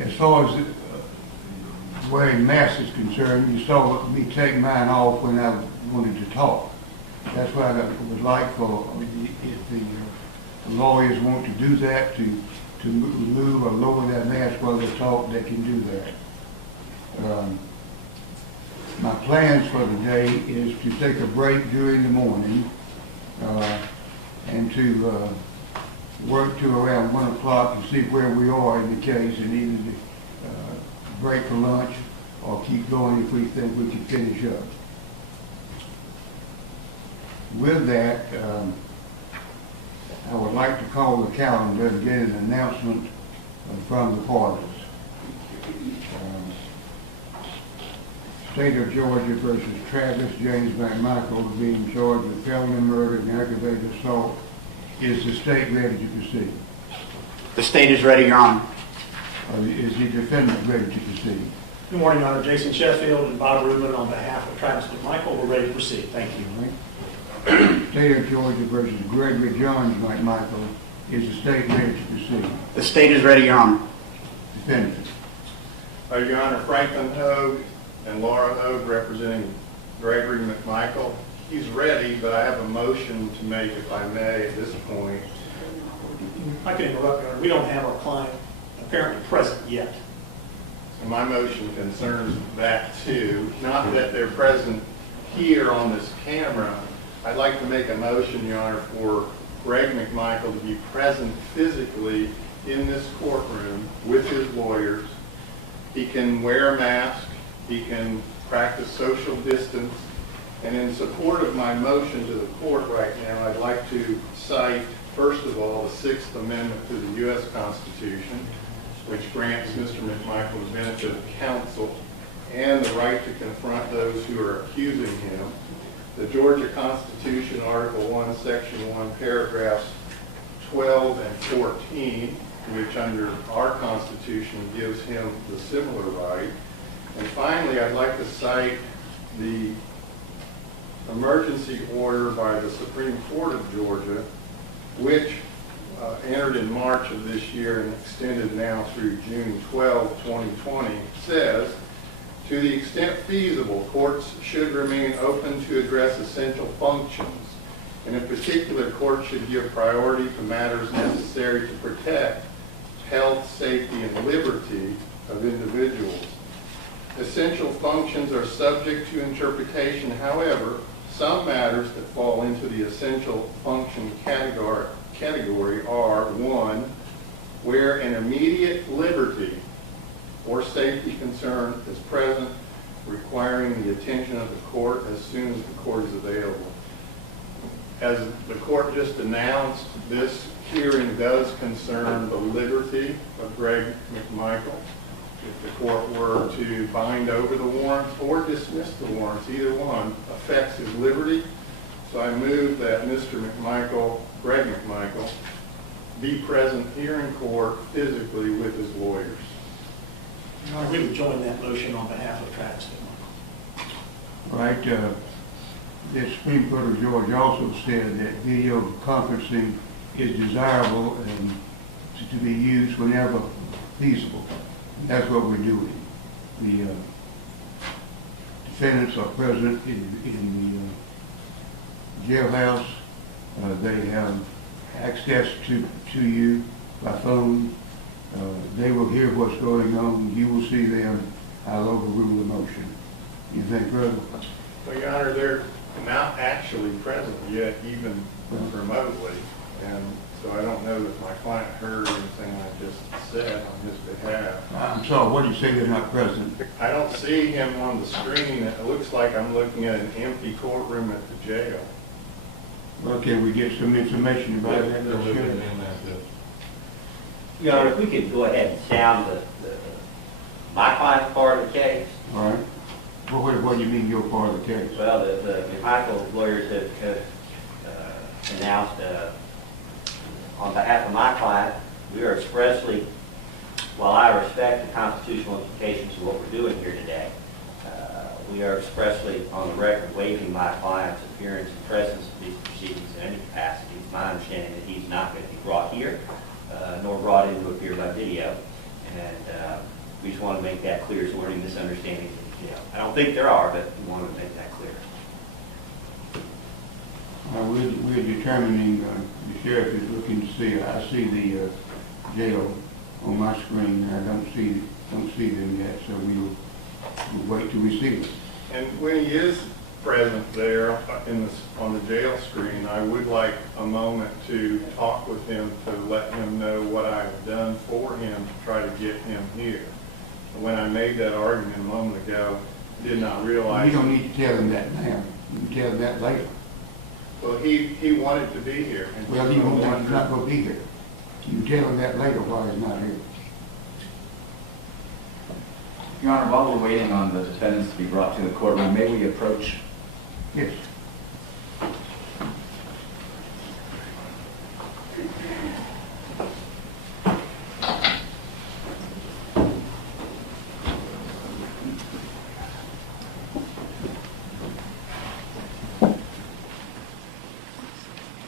as far as wearing masks is concerned, you saw me take mine off when I wanted to talk. That's what I would like for, if the lawyers want to do that, to remove or lower that mask while they talk, they can do that. My plans for the day is to take a break during the morning and to work to around 1 o'clock to see where we are in the case, and either break for lunch or keep going if we think we can finish up. With that, I would like to call the calendar and get an announcement from the parties. State of Georgia versus Travis James Mcmichael being charged with felony murder and aggravated assault. Is the state ready to proceed? The state is ready, Your Honor. Is the defendant ready to proceed? Good morning, Your Honor. Jason Sheffield and Bob Rubin on behalf of Travis Mcmichael. We're ready to proceed. Thank you. State of Georgia versus Gregory Johns Mcmichael. Is the state ready to proceed? The state is ready, Your Honor. Defendant. Your Honor, Franklin Hogue and Laura Hogue representing Gregory Mcmichael. He's ready, but I have a motion to make, if I may, at this point. I can interrupt, Your Honor. We don't have our client apparently present yet. So my motion concerns that too. Not that they're present here on this camera. I'd like to make a motion, Your Honor, for Greg Mcmichael to be present physically in this courtroom with his lawyers. He can wear a mask. He can practice social distance. And in support of my motion to the court right now, I'd like to cite, first of all, the 6th Amendment to the U.S. Constitution, which grants Mr. Mcmichael the benefit of counsel and the right to confront those who are accusing him. The Georgia Constitution, Article 1, Section 1, paragraphs 12 and 14, which under our Constitution gives him the similar right. And finally, I'd like to cite the emergency order by the Supreme Court of Georgia, which entered in March of this year and extended now through June 12, 2020, says, to the extent feasible, courts should remain open to address essential functions. And in particular, courts should give priority to matters necessary to protect health, safety, and liberty of individuals. Essential functions are subject to interpretation. However, some matters that fall into the essential function category are, 1, where an immediate liberty or safety concern is present, requiring the attention of the court as soon as the court is available. As the court just announced, this hearing does concern the liberty of Greg Mcmichael. If the court were to bind over the warrants or dismiss the warrants, either one affects his liberty. So I move that Mr. Mcmichael, Greg Mcmichael, be present here in court physically with his lawyers. Your Honor, we would join that motion on behalf of Travis Mcmichael. All right. The Supreme Court of Georgia also said that video conferencing is desirable and to be used whenever feasible. That's what we're doing. The defendants are present in the jailhouse. They have access to you by phone. They will hear what's going on. You will see them. I'll overrule the motion. You think, brother? Well, Your Honor, they're not actually present yet, even remotely. And so I don't know that my client heard anything I just said on his behalf. I'm sorry, what did you say they're not present? I don't see him on the screen. It looks like I'm looking at an empty courtroom at the jail. Well, can we get some information about that? Your Honor, if we could go ahead and sound my client's part of the case. All right. What do you mean your part of the case? Well, the Mcmichael lawyers have announced on behalf of my client, we are expressly, while I respect the constitutional implications of what we're doing here today, we are expressly on the record waiving my client's appearance and presence in these proceedings in any capacity. It's my understanding that he's not going to be brought here, nor brought in to appear by video. And make that clear, so there are any misunderstandings. I don't think there are, but we want to make that clear. We're determining, the sheriff is looking to see, I see the jail on my screen, I don't see them yet, so we'll wait till we see them. And when he is present there on the jail screen, I would like a moment to talk with him to let him know what I've done for him to try to get him here. When I made that argument a moment ago, did not realize. You don't need to tell him that now, you can tell him that later. Well, he wanted to be here. And Well, he's not going to be here. You tell him that later while he's not here. Your Honor, while we're waiting on the defendants to be brought to the courtroom, may we approach? Yes.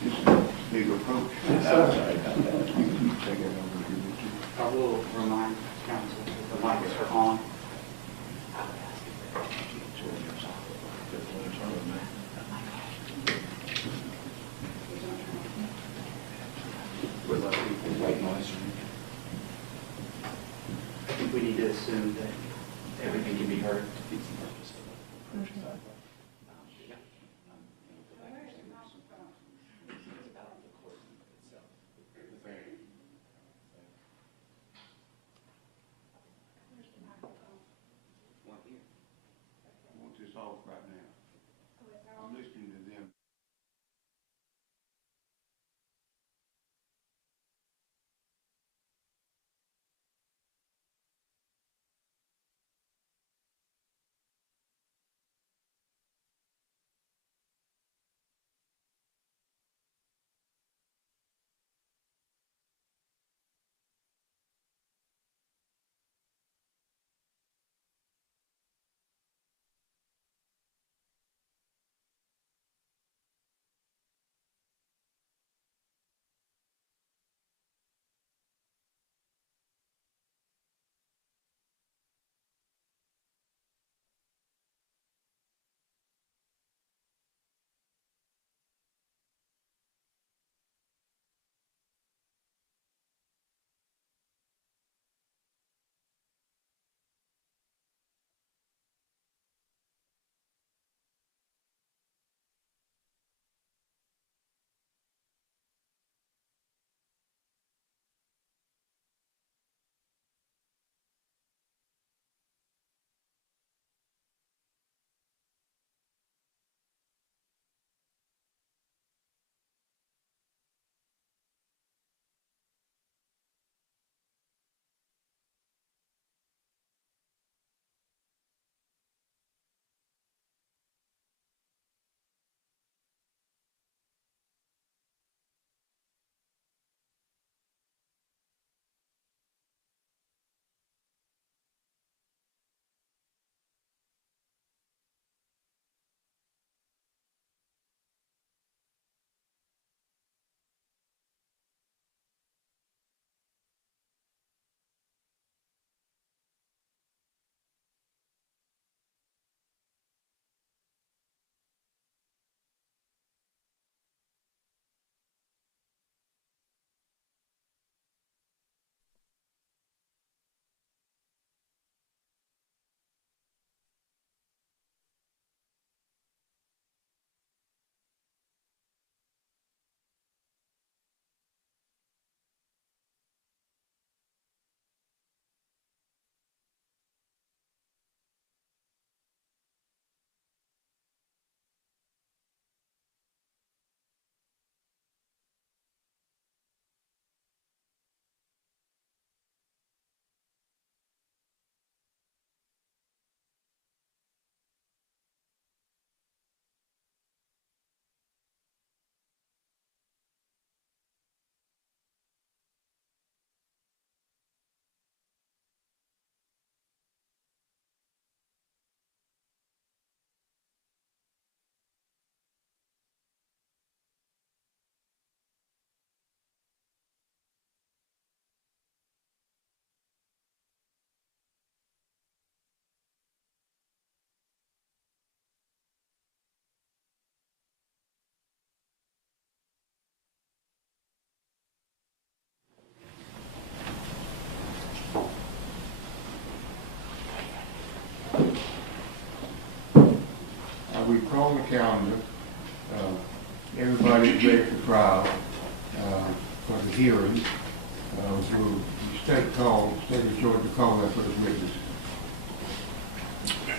This is a big approach. I will remind council that the mics are on. I think we need to assume that everything can be heard. I want this off right now. I'm listening to them. call the calendar. Everybody's ready for trial, for the hearing. Will the state of Georgia call that for the witness?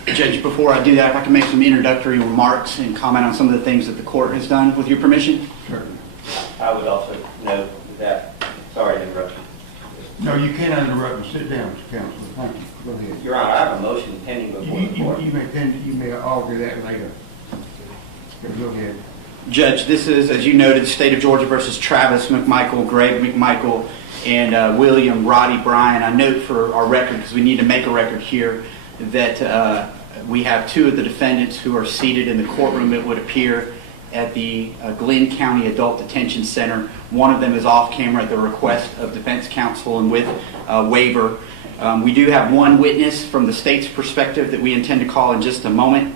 Judge, before I do that, if I can make some introductory remarks and comment on some of the things that the court has done, with your permission? Certainly. I would also note that, sorry to interrupt you. No, you can't interrupt and sit down, Mr. Counselor. Thank you. Go ahead. Your Honor, I have a motion pending before the court. You may argue that later. Go ahead. Judge, this is, as you noted, State of Georgia versus Travis Mcmichael, Greg Mcmichael, and William Roddy Bryant. I note for our record, because we need to make a record here, that we have two of the defendants who are seated in the courtroom, it would appear, at the Glenn County Adult Detention Center. One of them is off camera at the request of defense counsel and with waiver. We do have one witness from the state's perspective that we intend to call in just a moment.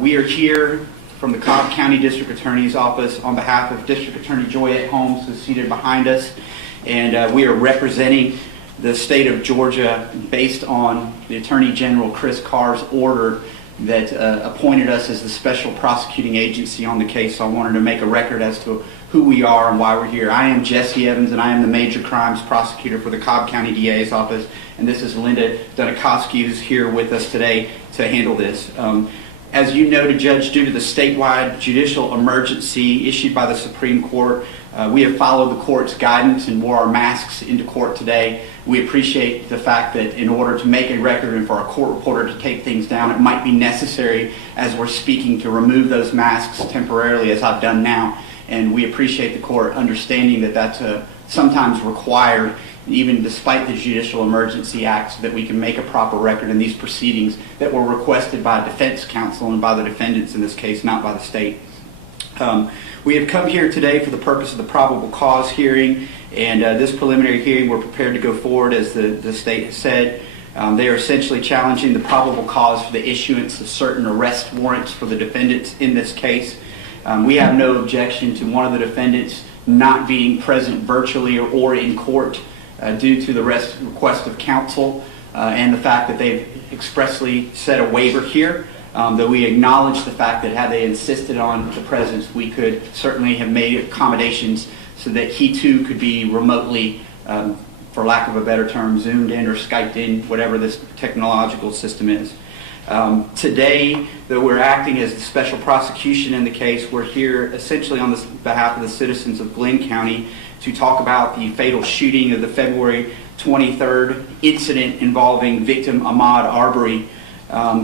We are here from the Cobb County District Attorney's Office on behalf of District Attorney Joyette Holmes, who's seated behind us, and we are representing the state of Georgia based on the Attorney General Chris Carr's order that appointed us as the special prosecuting agency on the case. So I wanted to make a record as to who we are and why we're here. I am Jesse Evans, and I am the major crimes prosecutor for the Cobb County DA's office, and this is Linda Dunikoski, who's here with us today to handle this. As you noted, Judge, due to the statewide judicial emergency issued by the Supreme Court, we have followed the court's guidance and wore our masks into court today. We appreciate the fact that in order to make a record and for our court reporter to take things down, it might be necessary as we're speaking to remove those masks temporarily, as I've done now. And we appreciate the court understanding that that's sometimes required, even despite the Judicial Emergency Act, so that we can make a proper record in these proceedings that were requested by defense counsel and by the defendants in this case, not by the state. We have come here today for the purpose of the probable cause hearing, and this preliminary hearing we're prepared to go forward as the state has said. They are essentially challenging the probable cause for the issuance of certain arrest warrants for the defendants in this case. We have no objection to one of the defendants not being present virtually or in court due to the request of counsel and the fact that they've expressly set a waiver here. Though we acknowledge the fact that had they insisted on the presence, we could certainly have made accommodations so that he too could be remotely, for lack of a better term, zoomed in or Skyped in, whatever this technological system is. Today, though we're acting as the special prosecution in the case, we're here essentially on behalf of the citizens of Glenn County to talk about the fatal shooting of the February 23rd incident involving victim Ahmaud Arbery,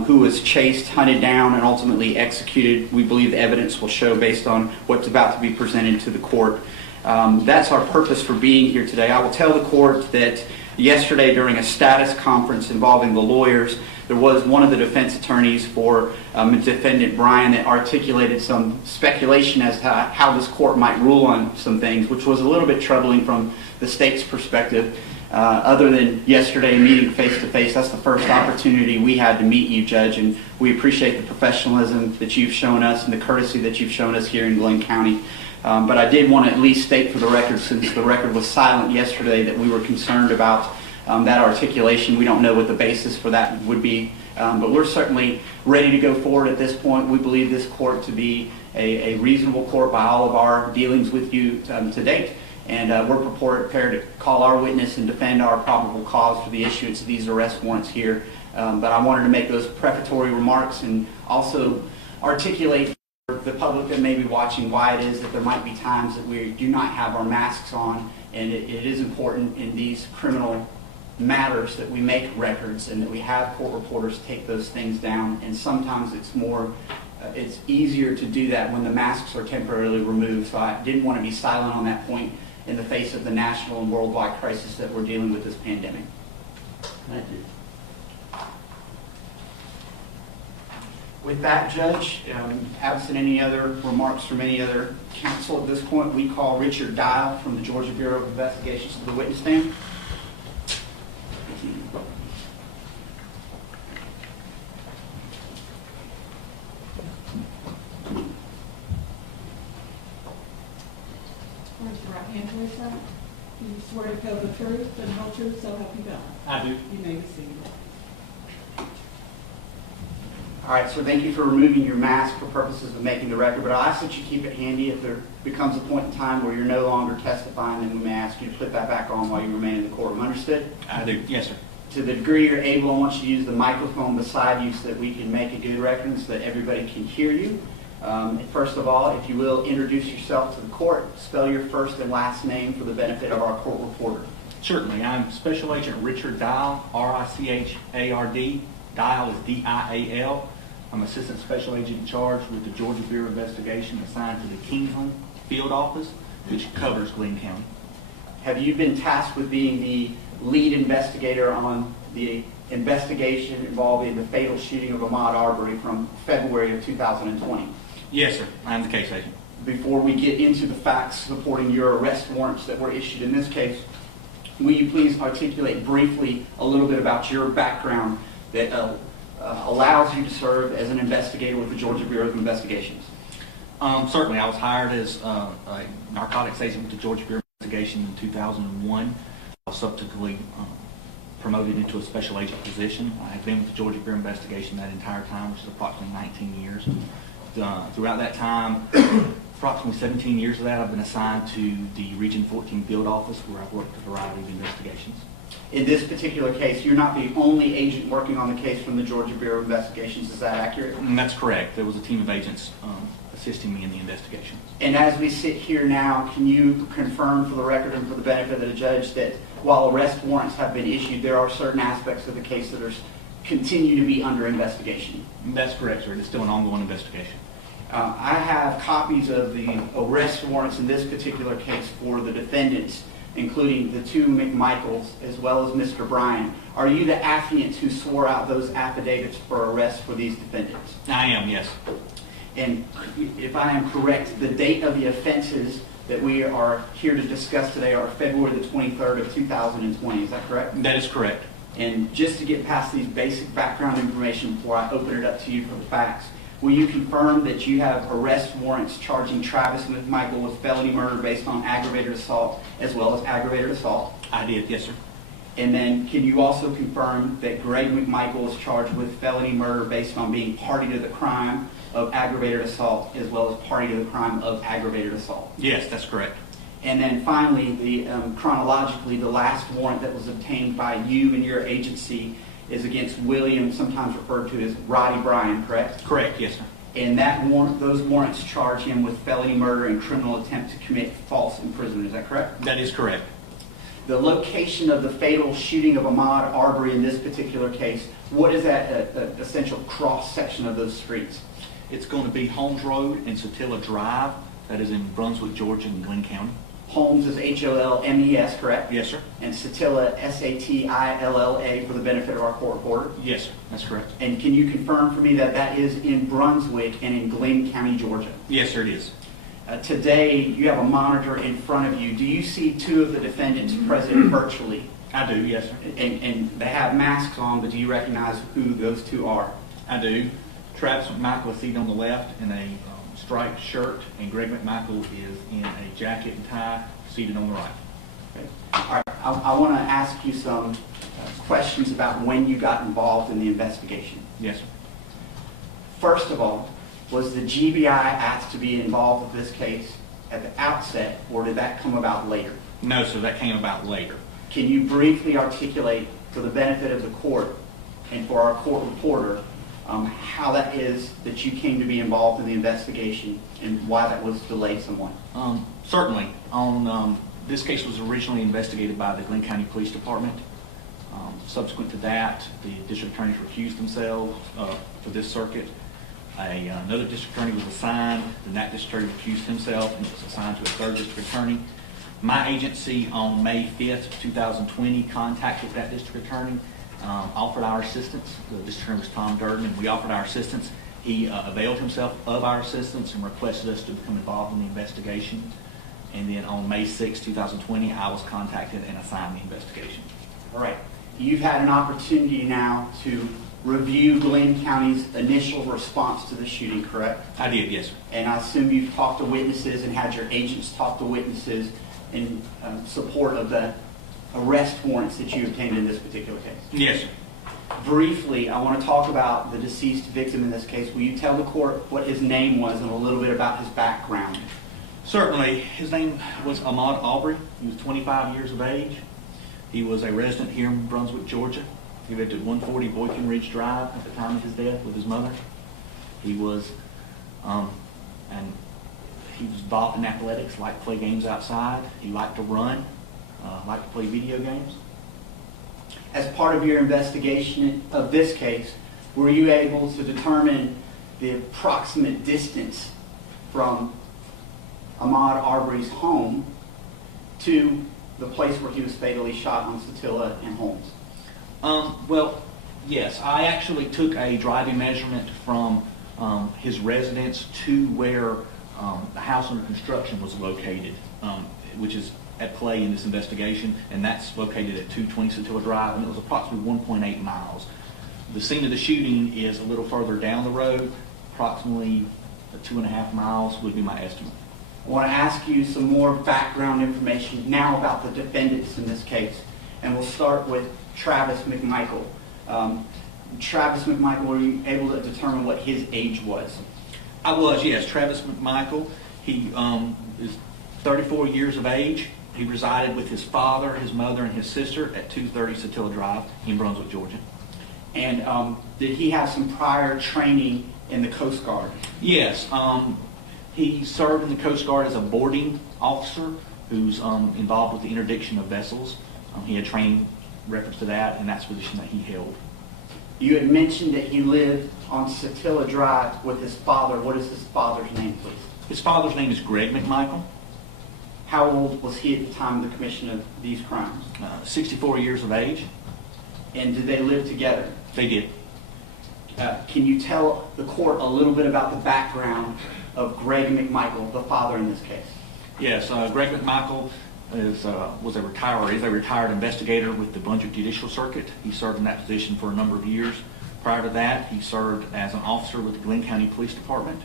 who was chased, hunted down, and ultimately executed. We believe the evidence will show based on what's about to be presented to the court. That's our purpose for being here today. I will tell the court that yesterday during a status conference involving the lawyers, there was one of the defense attorneys for Defendant Bryant that articulated some speculation as to how this court might rule on some things, which was a little bit troubling from the state's perspective. Other than yesterday meeting face-to-face, that's the first opportunity we had to meet you, Judge, and we appreciate the professionalism that you've shown us and the courtesy that you've shown us here in Glenn County. But I did want to at least state for the record, since the record was silent yesterday, that we were concerned about that articulation. We don't know what the basis for that would be, but we're certainly ready to go forward at this point. We believe this court to be a reasonable court by all of our dealings with you to date. And we're prepared to call our witness and defend our probable cause for the issuance of these arrest warrants here. But I wanted to make those prefatory remarks and also articulate for the public that may be watching why it is that there might be times that we do not have our masks on. And it is important in these criminal matters that we make records and that we have court reporters take those things down. And sometimes it's easier to do that when the masks are temporarily removed. So I didn't want to be silent on that point in the face of the national and worldwide crisis that we're dealing with this pandemic. Thank you. With that, Judge, absent any other remarks from any other counsel at this point, we call Richard Dial from the Georgia Bureau of Investigations to the witness stand. Raise your right hand, please, sir. Do you swear to tell the truth and the whole truth, so help you God? I do. You may be seated. All right, so thank you for removing your mask for purposes of making the record, but I'll ask that you keep it handy. If there becomes a point in time where you're no longer testifying, then we may ask you to put that back on while you remain in the courtroom. Understood? I do. Yes, sir. To the degree you're able, I want you to use the microphone beside you so that we can make a good record and so that everybody can hear you. First of all, if you will, introduce yourself to the court. Spell your first and last name for the benefit of our court reporter. Certainly. I'm Special Agent Richard Dial, R-I-C-H-A-R-D. Dial is D-I-A-L. I'm Assistant Special Agent in charge with the Georgia Bureau of Investigation assigned to the Kingsland Field Office, which covers Glenn County. Have you been tasked with being the lead investigator on the investigation involving the fatal shooting of Ahmaud Arbery from February of 2020? Yes, sir. I'm the case agent. Before we get into the facts supporting your arrest warrants that were issued in this case, will you please articulate briefly a little bit about your background that allows you to serve as an investigator with the Georgia Bureau of Investigations? Certainly. I was hired as a narcotics agent with the Georgia Bureau of Investigation in 2001. I was subsequently promoted into a special agent position. I have been with the Georgia Bureau of Investigation that entire time, which is approximately 19 years. Throughout that time, approximately 17 years of that, I've been assigned to the Region 14 Field Office, where I've worked a variety of investigations. In this particular case, you're not the only agent working on the case from the Georgia Bureau of Investigations. Is that accurate? And that's correct. There was a team of agents assisting me in the investigation. And as we sit here now, can you confirm for the record and for the benefit of the judge that while arrest warrants have been issued, there are certain aspects of the case that continue to be under investigation? That's correct, sir. It's still an ongoing investigation. I have copies of the arrest warrants in this particular case for the defendants, including the two Mcmichaels as well as Mr. Bryant. Are you the affiant who swore out those affidavits for arrest for these defendants? I am, yes. And if I am correct, the date of the offenses that we are here to discuss today are February the 23rd of 2020. Is that correct? That is correct. And just to get past these basic background information before I open it up to you for the facts, will you confirm that you have arrest warrants charging Travis Mcmichael with felony murder based on aggravated assault as well as aggravated assault? I did, yes, sir. And then can you also confirm that Greg Mcmichael is charged with felony murder based on being party to the crime of aggravated assault as well as party to the crime of aggravated assault? Yes, that's correct. And then finally, chronologically, the last warrant that was obtained by you and your agency is against William, sometimes referred to as Roddy Bryant, correct? Correct, yes, sir. And that warrant, those warrants charge him with felony murder and criminal attempt to commit false imprisonment. Is that correct? That is correct. The location of the fatal shooting of Ahmaud Arbery in this particular case, what is that essential cross-section of those streets? It's going to be Holmes Road and Satilla Drive. That is in Brunswick, Georgia, and Glenn County. Holmes is H-O-L-M-E-S, correct? Yes, sir. And Satilla, S-A-T-I-L-L-A, for the benefit of our court reporter? Yes, sir. That's correct. And can you confirm for me that that is in Brunswick and in Glenn County, Georgia? Yes, sir, it is. Today, you have a monitor in front of you. Do you see two of the defendants present virtually? I do, yes, sir. And they have masks on, but do you recognize who those two are? I do. Travis Mcmichael is seated on the left in a striped shirt, and Greg Mcmichael is in a jacket and tie, seated on the right. Okay. All right. I want to ask you some questions about when you got involved in the investigation. Yes, sir. First of all, was the GBI asked to be involved with this case at the outset, or did that come about later? No, sir, that came about later. Can you briefly articulate, for the benefit of the court and for our court reporter, how that is that you came to be involved in the investigation and why that was delayed somewhat? Certainly. This case was originally investigated by the Glenn County Police Department. Subsequent to that, the district attorneys recused themselves for this circuit. Another district attorney was assigned, and that district attorney recused himself and was assigned to a third district attorney. My agency on May 5th, 2020 contacted that district attorney, offered our assistance. The district attorney was Tom Durden, and we offered our assistance. He availed himself of our assistance and requested us to become involved in the investigation. And then on May 6, 2020, I was contacted and assigned the investigation. All right. You've had an opportunity now to review Glenn County's initial response to the shooting, correct? I did, yes, sir. And I assume you've talked to witnesses and had your agents talk to witnesses in support of the arrest warrants that you obtained in this particular case. Yes, sir. briefly, I want to talk about the deceased victim in this case. Will you tell the court what his name was and a little bit about his background? Certainly. His name was Ahmaud Arbery. He was 25 years of age. He was a resident here in Brunswick, Georgia. He lived at 140 Boykin Ridge Drive at the time of his death with his mother. He was involved in athletics, liked to play games outside. He liked to run, liked to play video games. As part of your investigation of this case, were you able to determine the approximate distance from Ahmaud Arbery's home to the place where he was fatally shot on Satilla and Holmes? Well, yes. I actually took a driving measurement from his residence to where the house under construction was located, which is at play in this investigation, and that's located at 220 Satilla Drive, and it was approximately 1.8 miles. The scene of the shooting is a little further down the road, approximately 2.5 miles would be my estimate. I want to ask you some more background information now about the defendants in this case, and we'll start with Travis Mcmichael. Travis Mcmichael, were you able to determine what his age was? I was, yes. Travis Mcmichael, he is 34 years of age. He resided with his father, his mother, and his sister at 230 Satilla Drive in Brunswick, Georgia. And did he have some prior training in the Coast Guard? Yes. He served in the Coast Guard as a boarding officer who's involved with the interdiction of vessels. He had training reference to that, and that's the position that he held. You had mentioned that he lived on Satilla Drive with his father. What is his father's name, please? His father's name is Greg Mcmichael. How old was he at the time of the commission of these crimes? 64 years of age. And did they live together? They did. Can you tell the court a little bit about the background of Greg Mcmichael, the father in this case? Yes, Greg Mcmichael was a retiree. He's a retired investigator with the Brunswick Judicial Circuit. He served in that position for a number of years. Prior to that, he served as an officer with the Glenn County Police Department.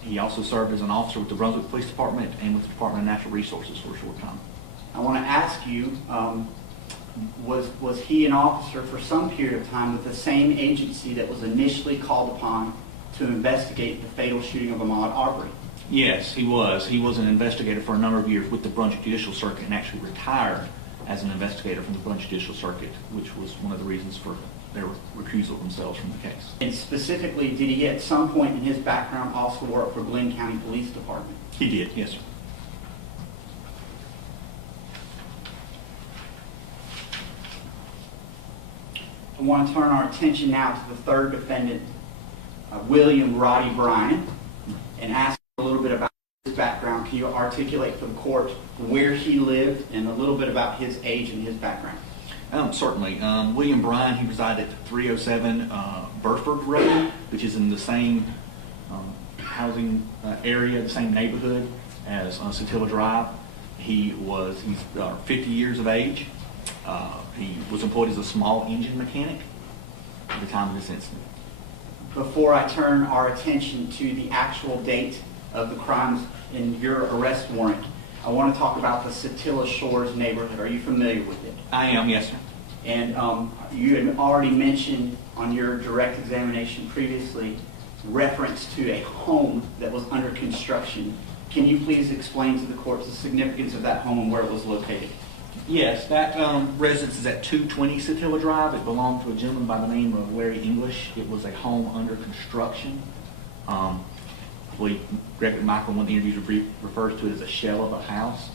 He also served as an officer with the Brunswick Police Department and with the Department of Natural Resources for a short time. I want to ask you, was he an officer for some period of time with the same agency that was initially called upon to investigate the fatal shooting of Ahmaud Arbery? Yes, he was. He was an investigator for a number of years with the Brunswick Judicial Circuit and actually retired as an investigator from the Brunswick Judicial Circuit, which was one of the reasons for their recusal of themselves from the case. And specifically, did he at some point in his background also work for Glenn County Police Department? He did, yes, sir. I want to turn our attention now to the third defendant, William Roddy Bryant, and ask a little bit about his background. Can you articulate for the court where he lived and a little bit about his age and his background? Certainly. William Bryant, he resided at 307 Burford Road, which is in the same housing area, the same neighborhood as Satilla Drive. He's 50 years of age. He was employed as a small engine mechanic at the time of this incident. Before I turn our attention to the actual date of the crimes in your arrest warrant, I want to talk about the Satilla Shores neighborhood. Are you familiar with it? I am, yes, sir. And you had already mentioned on your direct examination previously reference to a home that was under construction. Can you please explain to the court the significance of that home and where it was located? Yes, that residence is at 220 Satilla Drive. It belonged to a gentleman by the name of Larry English. It was a home under construction. I believe Greg Mcmichael, in one of the interviews, refers to it as a shell of a house.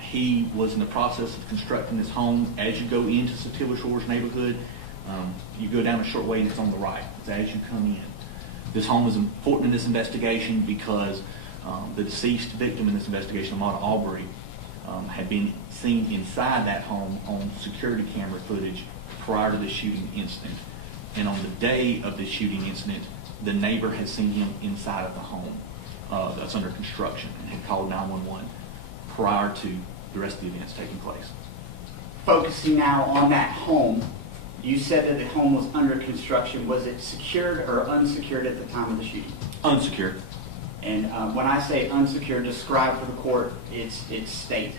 He was in the process of constructing this home. As you go into Satilla Shores neighborhood, you go down a short way and it's on the right. It's as you come in. This home is important in this investigation because the deceased victim in this investigation, Ahmaud Arbery, had been seen inside that home on security camera footage prior to the shooting incident. And on the day of the shooting incident, the neighbor had seen him inside of the home that's under construction and had called 911 prior to the rest of the events taking place. Focusing now on that home, you said that the home was under construction. Was it secured or unsecured at the time of the shooting? Unsecured. And when I say unsecured, describe for the court its state.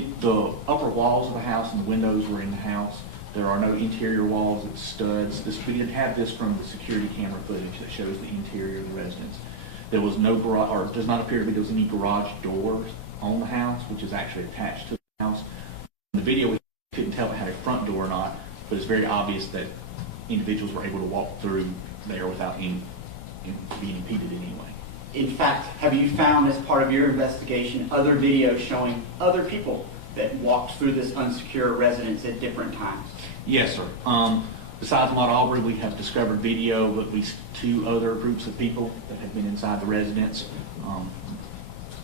The upper walls of the house and the windows were in the house. There are no interior walls, it's studs. We did have this from the security camera footage that shows the interior of the residence. There was no garage, or it does not appear to be there was any garage doors on the house, which is actually attached to the house. In the video, we couldn't tell if it had a front door or not, but it's very obvious that individuals were able to walk through there without being impeded in any way. In fact, have you found as part of your investigation other videos showing other people that walked through this unsecured residence at different times? Yes, sir. Besides Ahmaud Arbery, we have discovered video of at least 2 other groups of people that have been inside the residence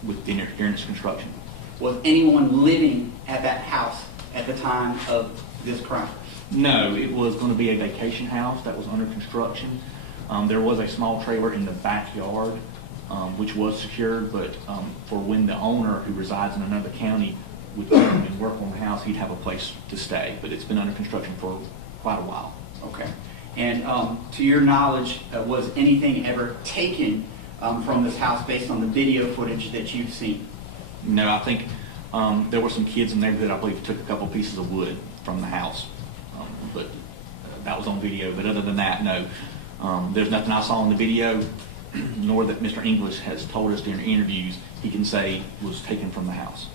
with the interference construction. Was anyone living at that house at the time of this crime? No, it was going to be a vacation house that was under construction. There was a small trailer in the backyard, which was secured, but for when the owner, who resides in another county, would come and work on the house, he'd have a place to stay. But it's been under construction for quite a while. Okay. And to your knowledge, was anything ever taken from this house based on the video footage that you've seen? No, I think there were some kids in the neighborhood, I believe, took a couple pieces of wood from the house. But that was on video. But other than that, no. There's nothing I saw in the video, nor that Mr. English has told us during interviews he can say was taken from the house.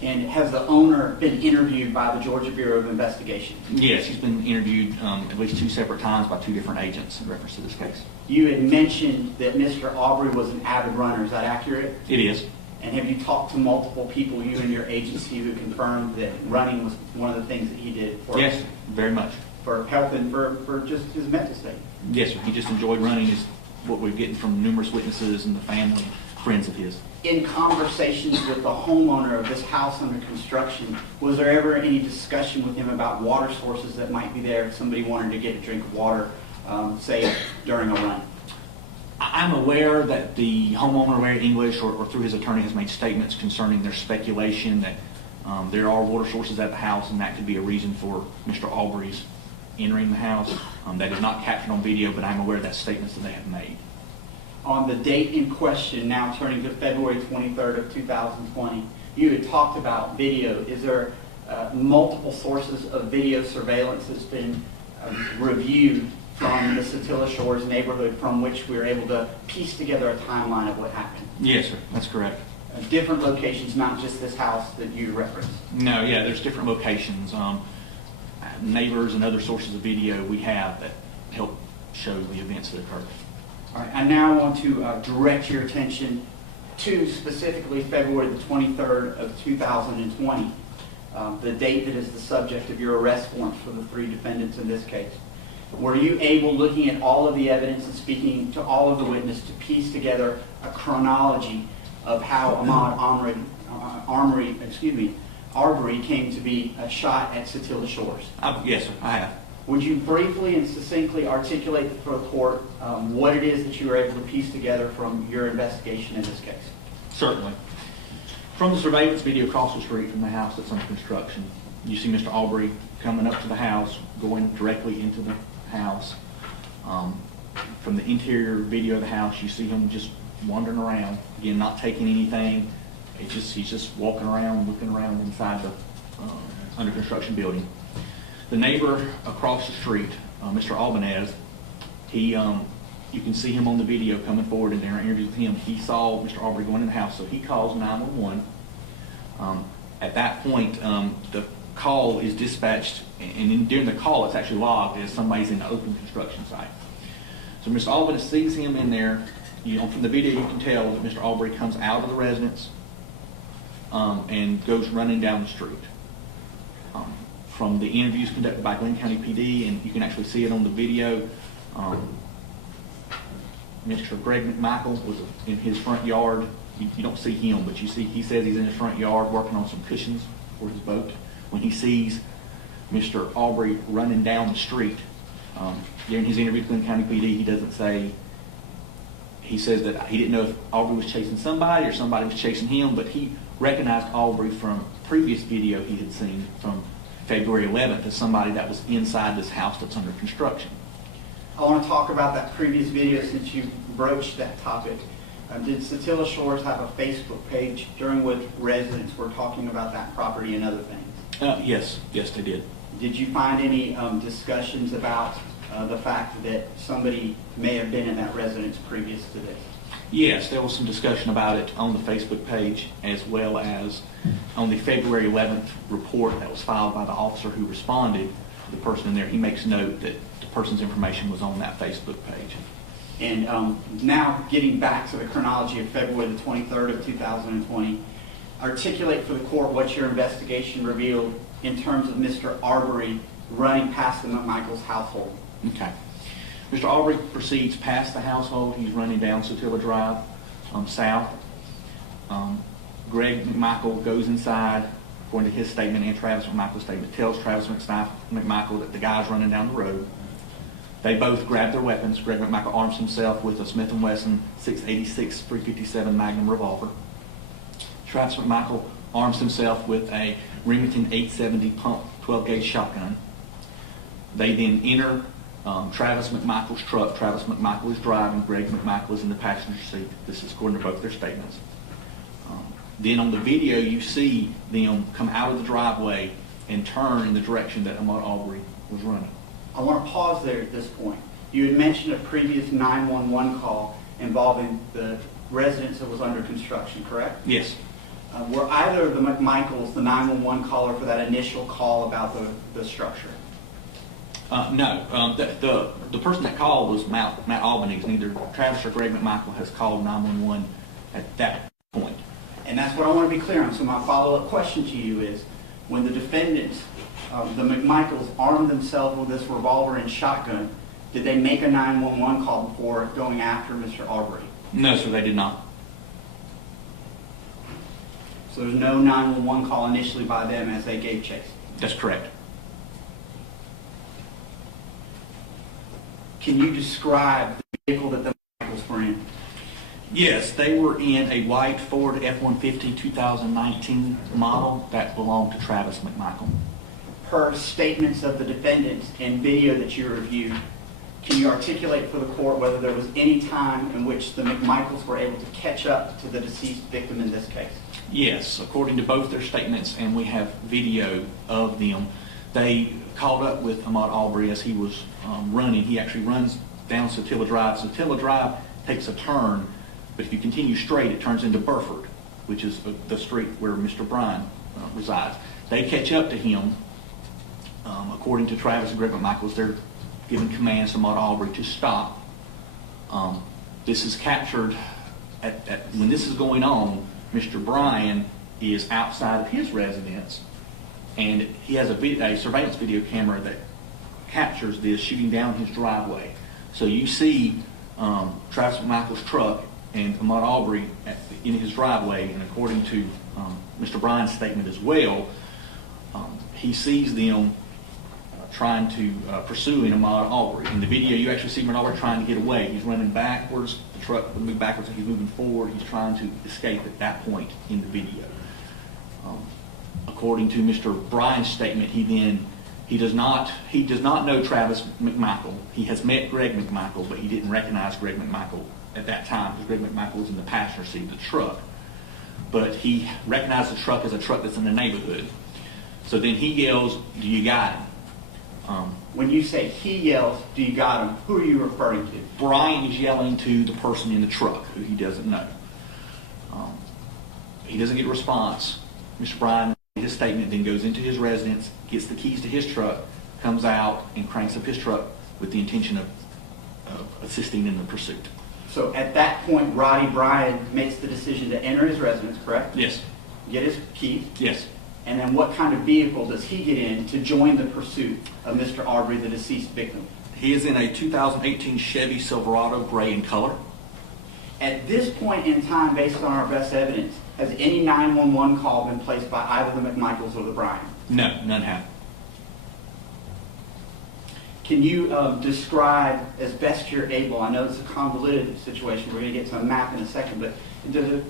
And has the owner been interviewed by the Georgia Bureau of Investigation? Yes, he's been interviewed at least 2 separate times by 2 different agents in reference to this case. You had mentioned that Mr. Arbery was an avid runner. Is that accurate? It is. And have you talked to multiple people, you and your agency, who confirmed that running was one of the things that he did for Yes, very much. for health and for just his mental state? Yes, sir. He just enjoyed running, is what we're getting from numerous witnesses and the family, friends of his. In conversations with the homeowner of this house under construction, was there ever any discussion with him about water sources that might be there if somebody wanted to get a drink of water, say, during a run? I'm aware that the homeowner, Larry English, or through his attorney, has made statements concerning their speculation that there are water sources at the house, and that could be a reason for Mr. Arbery's entering the house. That is not captured on video, but I'm aware of that statements that they have made. On the date in question, now turning to February 23rd of 2020, you had talked about video. Is there multiple sources of video surveillance that's been reviewed from the Satilla Shores neighborhood from which we were able to piece together a timeline of what happened? Yes, sir. That's correct. Different locations, not just this house that you referenced. No, yeah, there's different locations. Neighbors and other sources of video we have that help show the events that occurred. All right, I now want to direct your attention to specifically February the 23rd of 2020, the date that is the subject of your arrest warrant for the 3 defendants in this case. Were you able, looking at all of the evidence and speaking to all of the witnesses, to piece together a chronology of how Ahmaud Arbery came to be shot at Satilla Shores? Yes, sir, I have. Would you briefly and succinctly articulate for the court what it is that you were able to piece together from your investigation in this case? Certainly. From the surveillance video across the street from the house that's under construction, you see Mr. Arbery coming up to the house, going directly into the house. From the interior video of the house, you see him just wandering around, again, not taking anything. He's just walking around, looking around inside the under construction building. The neighbor across the street, Mr. Albanez, you can see him on the video coming forward in their interview with him. He saw Mr. Arbery going in the house, so he calls 911. At that point, the call is dispatched, and during the call, it's actually logged as somebody's in the open construction site. So Mr. Albanez sees him in there. From the video, you can tell that Mr. Arbery comes out of the residence and goes running down the street. From the interviews conducted by Glenn County PD, and you can actually see it on the video, Mr. Greg Mcmichael was in his front yard. You don't see him, but you see he says he's in his front yard working on some cushions for his boat. When he sees Mr. Arbery running down the street, during his interview with Glenn County PD, he doesn't say, he says that he didn't know if Arbery was chasing somebody or somebody was chasing him, but he recognized Arbery from previous video he had seen from February 11th as somebody that was inside this house that's under construction. I want to talk about that previous video since you broached that topic. Did Satilla Shores have a Facebook page during which residents were talking about that property and other things? Yes, they did. Did you find any discussions about the fact that somebody may have been in that residence previous to this? Yes, there was some discussion about it on the Facebook page, as well as on the February 11th report that was filed by the officer who responded to the person in there. He makes note that the person's information was on that Facebook page. And now getting back to the chronology of February the 23rd of 2020, articulate for the court what your investigation revealed in terms of Mr. Arbery running past the Mcmichael's household. Okay. Mr. Arbery proceeds past the household. He's running down Satilla Drive south. Greg McMichael goes inside, according to his statement and Travis McMichael's statement, tells Travis McMichael that the guy's running down the road. They both grab their weapons. Greg McMichael arms himself with a Smith & Wesson 686 .357 Magnum revolver. Travis McMichael arms himself with a Remington 870 pump 12-gauge shotgun. They then enter Travis McMichael's truck. Travis McMichael is driving. Greg McMichael is in the passenger seat. This is according to both their statements. Then on the video, you see them come out of the driveway and turn in the direction that Ahmaud Arbery was running. I want to pause there at this point. You had mentioned a previous 911 call involving the residence that was under construction, correct? Yes. Were either of the McMichaels the 911 caller for that initial call about the structure? No. The person that called was Matt Albanese. Neither Travis or Greg McMichael has called 911 at that point. And that's what I want to be clear on. So my follow-up question to you is, when the defendants, the McMichaels, armed themselves with this revolver and shotgun, did they make a 911 call before going after Mr. Arbery? No, sir, they did not. So there's no 911 call initially by them as they gave chase? That's correct. Can you describe the vehicle that the McMichaels were in? Yes, they were in a white Ford F-150 2019 model that belonged to Travis McMichael. Per statements of the defendants and video that you reviewed, can you articulate for the court whether there was any time in which the McMichaels were able to catch up to the deceased victim in this case? Yes, according to both their statements, and we have video of them, they caught up with Ahmaud Arbery as he was running. He actually runs down Satilla Drive. Satilla Drive takes a turn, but if you continue straight, it turns into Burford, which is the street where Mr. Bryant resides. They catch up to him. According to Travis and Greg McMichaels, they're giving commands to Ahmaud Arbery to stop. This is captured when this is going on. Mr. Bryant is outside of his residence, and he has a surveillance video camera that captures this shooting down his driveway. So you see Travis McMichael's truck and Ahmaud Arbery in his driveway, and according to Mr. Bryant's statement as well, he sees them trying to pursue Ahmaud Arbery. In the video, you actually see Ahmaud Arbery trying to get away. He's running backwards. The truck would move backwards, and he's moving forward. He's trying to escape at that point in the video. According to Mr. Bryant's statement, he does not know Travis McMichael. He has met Greg McMichael, but he didn't recognize Greg McMichael at that time because Greg McMichael was in the passenger seat of the truck. But he recognized the truck as a truck that's in the neighborhood. So then he yells, "Do you got him?" When you say he yells, "Do you got him?" who are you referring to? Brian is yelling to the person in the truck who he doesn't know. He doesn't get a response. Mr. Brian, his statement, then goes into his residence, gets the keys to his truck, comes out and cranks up his truck with the intention of assisting in the pursuit. So at that point, Roddy Bryant makes the decision to enter his residence, correct? Yes. Get his keys? Yes. And then what kind of vehicle does he get in to join the pursuit of Mr. Arbery, the deceased victim? He is in a 2018 Chevy Silverado, gray in color. At this point in time, based on our best evidence, has any 911 call been placed by either the McMichaels or the Bryant? No, none have. Can you describe as best you're able, I know it's a convoluted situation, we're going to get to a map in a second, but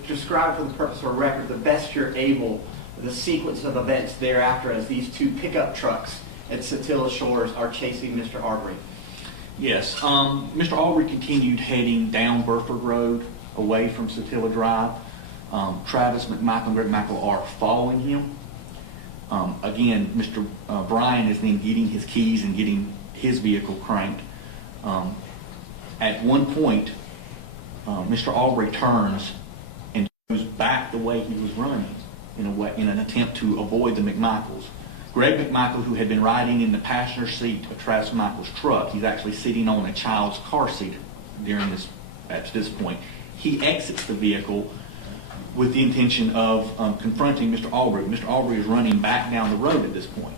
describe for the purpose of a record, the best you're able, the sequence of events thereafter as these two pickup trucks at Satilla Shores are chasing Mr. Arbery. Yes. Mr. Arbery continued heading down Burford Road away from Satilla Drive. Travis McMichael and Greg McMichael are following him. Again, Mr. Bryan is then getting his keys and getting his vehicle cranked. At one point, Mr. Arbery turns and goes back the way he was running in an attempt to avoid the McMichaels. Greg McMichael, who had been riding in the passenger seat of Travis McMichael's truck, he's actually sitting on a child's car seat at this point. He exits the vehicle with the intention of confronting Mr. Arbery. Mr. Arbery is running back down the road at this point.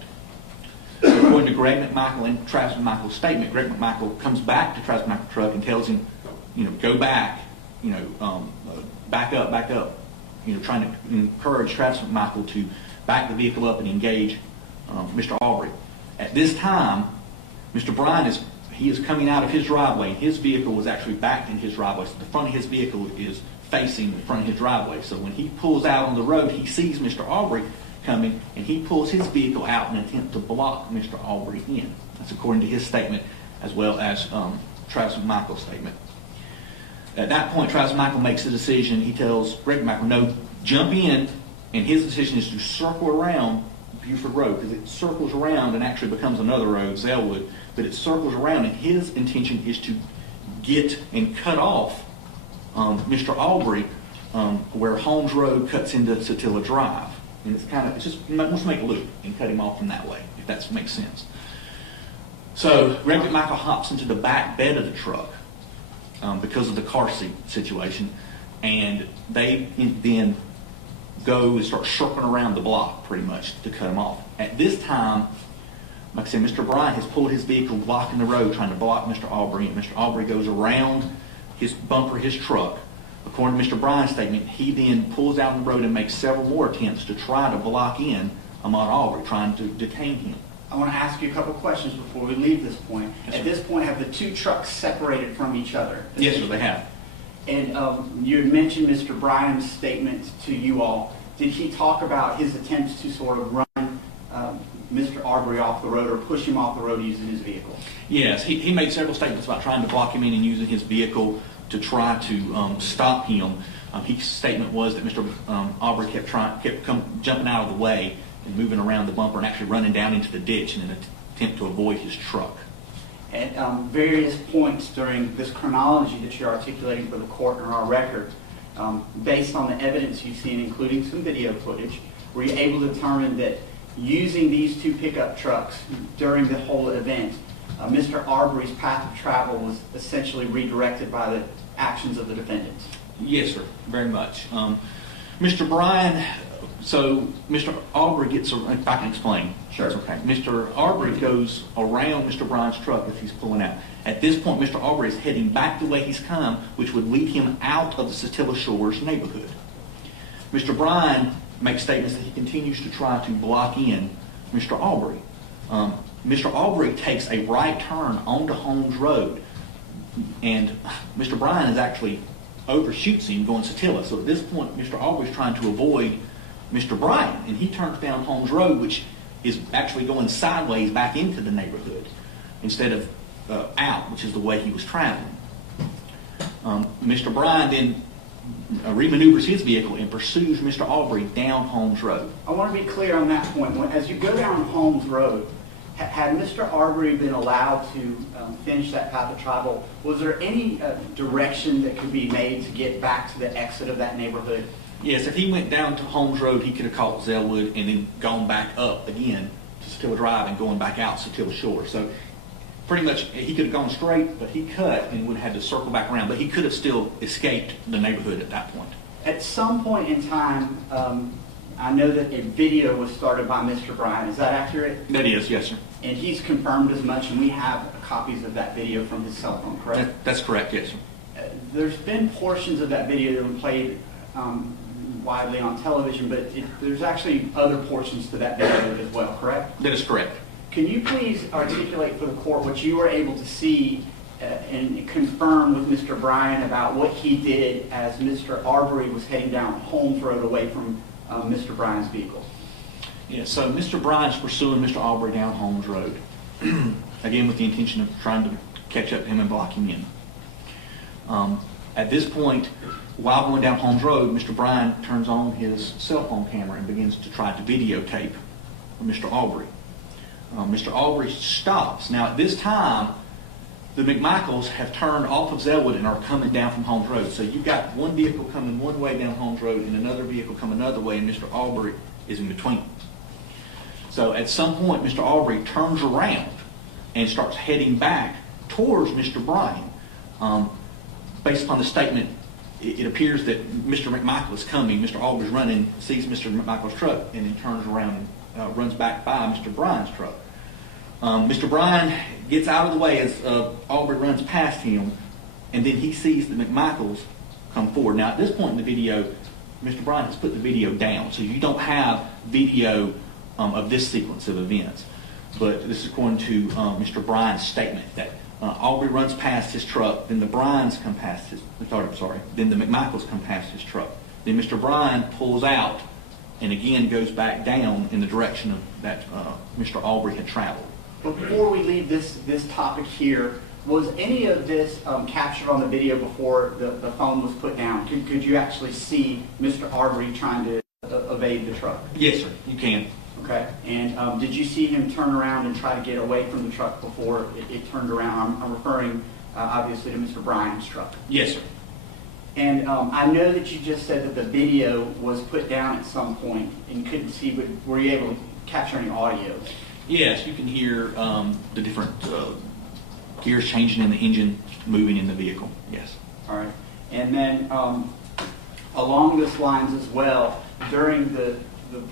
So according to Greg McMichael and Travis McMichael's statement, Greg McMichael comes back to Travis McMichael's truck and tells him, go back, back up, trying to encourage Travis McMichael to back the vehicle up and engage Mr. Arbery. At this time, Mr. Bryan is coming out of his driveway. His vehicle was actually backed in his driveway. So the front of his vehicle is facing the front of his driveway. So when he pulls out on the road, he sees Mr. Arbery coming, and he pulls his vehicle out in an attempt to block Mr. Arbery in. That's according to his statement, as well as Travis McMichael's statement. At that point, Travis McMichael makes a decision. He tells Greg McMichael, no, jump in, and his decision is to circle around Buford Road, because it circles around and actually becomes another road, Zellwood, but it circles around, and his intention is to get and cut off Mr. Arbery where Holmes Road cuts into Satilla Drive. And it's just wants to make a loop and cut him off from that way, if that makes sense. So Greg McMichael hops into the back bed of the truck because of the car seat situation, and they then go and start circling around the block pretty much to cut him off. At this time, like I said, Mr. Bryan has pulled his vehicle, blocking the road, trying to block Mr. Arbery, and Mr. Arbery goes around his bumper, his truck. According to Mr. Bryan's statement, he then pulls out on the road and makes several more attempts to try to block in Ahmaud Arbery, trying to detain him. I want to ask you a couple of questions before we leave this point. Yes, At this point, have the two trucks separated from each other? Yes, sir, they have. And you had mentioned Mr. Bryan's statement to you all. Did he talk about his attempts to sort of run Mr. Arbery off the road or push him off the road using his vehicle? Yes, he made several statements about trying to block him in and using his vehicle to try to stop him. His statement was that Mr. Arbery kept jumping out of the way and moving around the bumper and actually running down into the ditch in an attempt to avoid his truck. At various points during this chronology that you're articulating for the court and our record, based on the evidence you've seen, including some video footage, were you able to determine that using these two pickup trucks during the whole event, Mr. Arbery's path of travel was essentially redirected by the actions of the defendants? Yes, sir, very much. Mr. Bryan, so Mr. Arbery gets, if I can explain. Sure. That's okay. Mr. Arbery goes around Mr. Bryan's truck as he's pulling out. At this point, Mr. Arbery is heading back the way he's come, which would lead him out of the Satilla Shores neighborhood. Mr. Bryan makes statements that he continues to try to block in Mr. Arbery. Mr. Arbery takes a right turn onto Holmes Road, and Mr. Bryan is actually overshoots him going Satilla. So at this point, Mr. Arbery is trying to avoid Mr. Bryan, and he turns down Holmes Road, which is actually going sideways back into the neighborhood instead of out, which is the way he was traveling. Mr. Bryan then remaneuvers his vehicle and pursues Mr. Arbery down Holmes Road. I want to be clear on that point. As you go down Holmes Road, had Mr. Arbery been allowed to finish that path of travel, was there any direction that could be made to get back to the exit of that neighborhood? Yes, if he went down to Holmes Road, he could have caught Zellwood and then gone back up again to Satilla Drive and going back out Satilla Shore. So pretty much he could have gone straight, but he cut and would have had to circle back around. But he could have still escaped the neighborhood at that point. At some point in time, I know that a video was started by Mr. Bryan. Is that accurate? That is, yes, sir. And he's confirmed as much, and we have copies of that video from his cell phone, correct? That's correct, yes, sir. There's been portions of that video that were played widely on television, but there's actually other portions to that video as well, correct? That is correct. Can you please articulate for the court what you were able to see and confirm with Mr. Bryan about what he did as Mr. Arbery was heading down Holmes Road away from Mr. Bryan's vehicle? Yeah, so Mr. Bryan's pursuing Mr. Arbery down Holmes Road, again with the intention of trying to catch up to him and block him in. At this point, while going down Holmes Road, Mr. Bryant turns on his cell phone camera and begins to try to videotape Mr. Arbery. Mr. Arbery stops. Now, at this time, the Mcmichaels have turned off of Zellwood and are coming down from Holmes Road. So you've got one vehicle coming one way down Holmes Road and another vehicle coming another way, and Mr. Arbery is in between. So at some point, Mr. Arbery turns around and starts heading back towards Mr. Bryant. Based upon the statement, it appears that Mr. Mcmichael is coming. Mr. Arbery's running, sees Mr. Mcmichael's truck, and then turns around and runs back by Mr. Bryant's truck. Mr. Bryant gets out of the way as Arbery runs past him, and then he sees the Mcmichaels come forward. Now, at this point in the video, Mr. Bryant has put the video down, so you don't have video of this sequence of events. But this is according to Mr. Bryant's statement that Arbery runs past his truck, then the Bryants come past his, then the Mcmichaels come past his truck. Then Mr. Bryant pulls out and again goes back down in the direction of that Mr. Arbery had traveled. But before we leave this topic here, was any of this captured on the video before the phone was put down? Could you actually see Mr. Arbery trying to evade the truck? Yes, sir, you can. Okay. And did you see him turn around and try to get away from the truck before it turned around? I'm referring obviously to Mr. Bryant's truck. Yes, sir. And I know that you just said that the video was put down at some point and couldn't see, but were you able to capture any audio? Yes, you can hear the different gears changing in the engine, moving in the vehicle. Yes. All right. And then along this lines as well, during the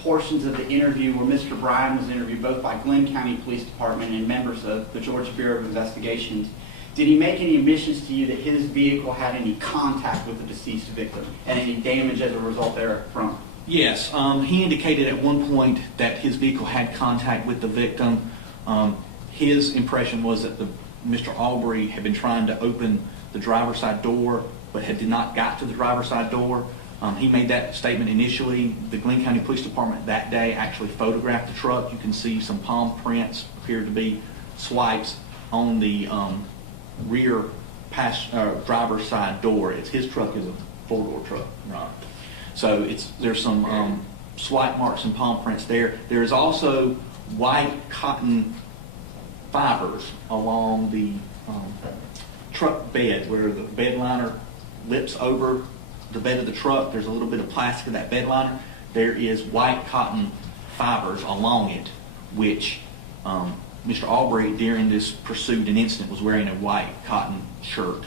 portions of the interview where Mr. Bryant was interviewed both by Glenn County Police Department and members of the Georgia Bureau of Investigations, did he make any admissions to you that his vehicle had any contact with the deceased victim and any damage as a result therefrom? Yes. He indicated at one point that his vehicle had contact with the victim. His impression was that Mr. Arbery had been trying to open the driver's side door but did not got to the driver's side door. He made that statement initially. The Glenn County Police Department that day actually photographed the truck. You can see some palm prints, appear to be swipes on the rear driver's side door. His truck is a four-door truck, right? So there's some swipe marks and palm prints there. There is also white cotton fibers along the truck bed where the bed liner lips over the bed of the truck. There's a little bit of plastic in that bed liner. There is white cotton fibers along it, which Mr. Arbery, during this pursuit and incident, was wearing a white cotton shirt.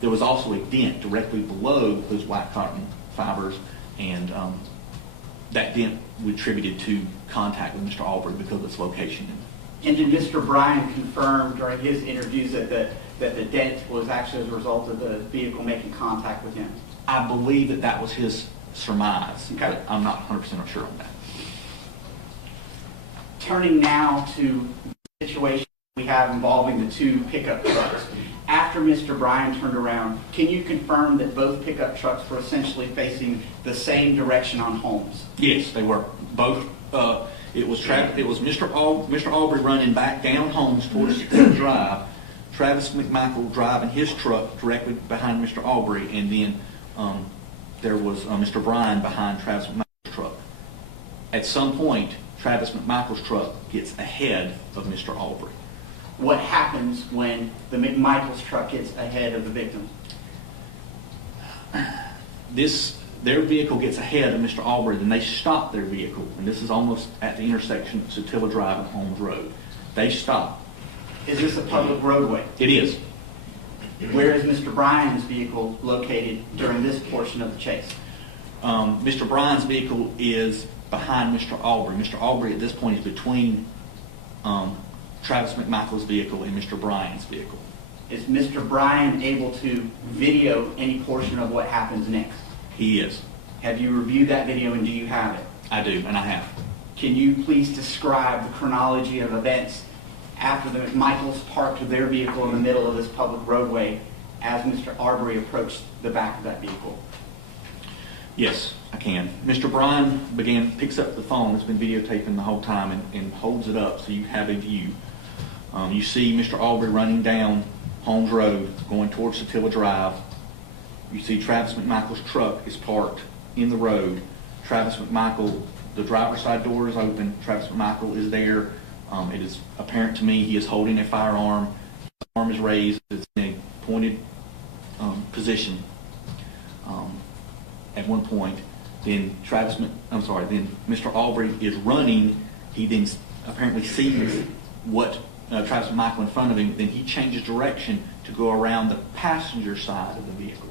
There was also a dent directly below those white cotton fibers, and that dent we attributed to contact with Mr. Arbery because of its location. And did Mr. Bryant confirm during his interviews that the dent was actually as a result of the vehicle making contact with him? I believe that was his surmise. Okay. But I'm not 100% sure on that. Turning now to the situation we have involving the two pickup trucks. After Mr. Bryant turned around, can you confirm that both pickup trucks were essentially facing the same direction on Holmes? Yes, they were. Both. It was Mr. Arbery running back down Holmes towards the drive, Travis Mcmichael driving his truck directly behind Mr. Arbery, and then there was Mr. Bryant behind Travis McMichael's truck. At some point, Travis McMichael's truck gets ahead of Mr. Arbery. What happens when the McMichael's truck gets ahead of the victim? Their vehicle gets ahead of Mr. Arbery, then they stop their vehicle, and this is almost at the intersection of Satilla Drive and Holmes Road. They stop. Is this a public roadway? It is. Where is Mr. Bryant's vehicle located during this portion of the chase? Mr. Bryant's vehicle is behind Mr. Arbery. Mr. Arbery at this point is between Travis McMichael's vehicle and Mr. Bryant's vehicle. Is Mr. Bryant able to video any portion of what happens next? He is. Have you reviewed that video and do you have it? I do, and I have. Can you please describe the chronology of events after the McMichaels parked their vehicle in the middle of this public roadway as Mr. Arbery approached the back of that vehicle? Yes, I can. Mr. Bryant picks up the phone that's been videotaping the whole time and holds it up so you have a view. You see Mr. Arbery running down Holmes Road, going towards Satilla Drive. You see Travis McMichael's truck is parked in the road. Travis McMichael, the driver's side door is open. Travis McMichael is there. It is apparent to me he is holding a firearm. His arm is raised. It's in a pointed position at one point. Then then Mr. Arbery is running. He then apparently sees what Travis McMichael in front of him. Then he changes direction to go around the passenger side of the vehicle.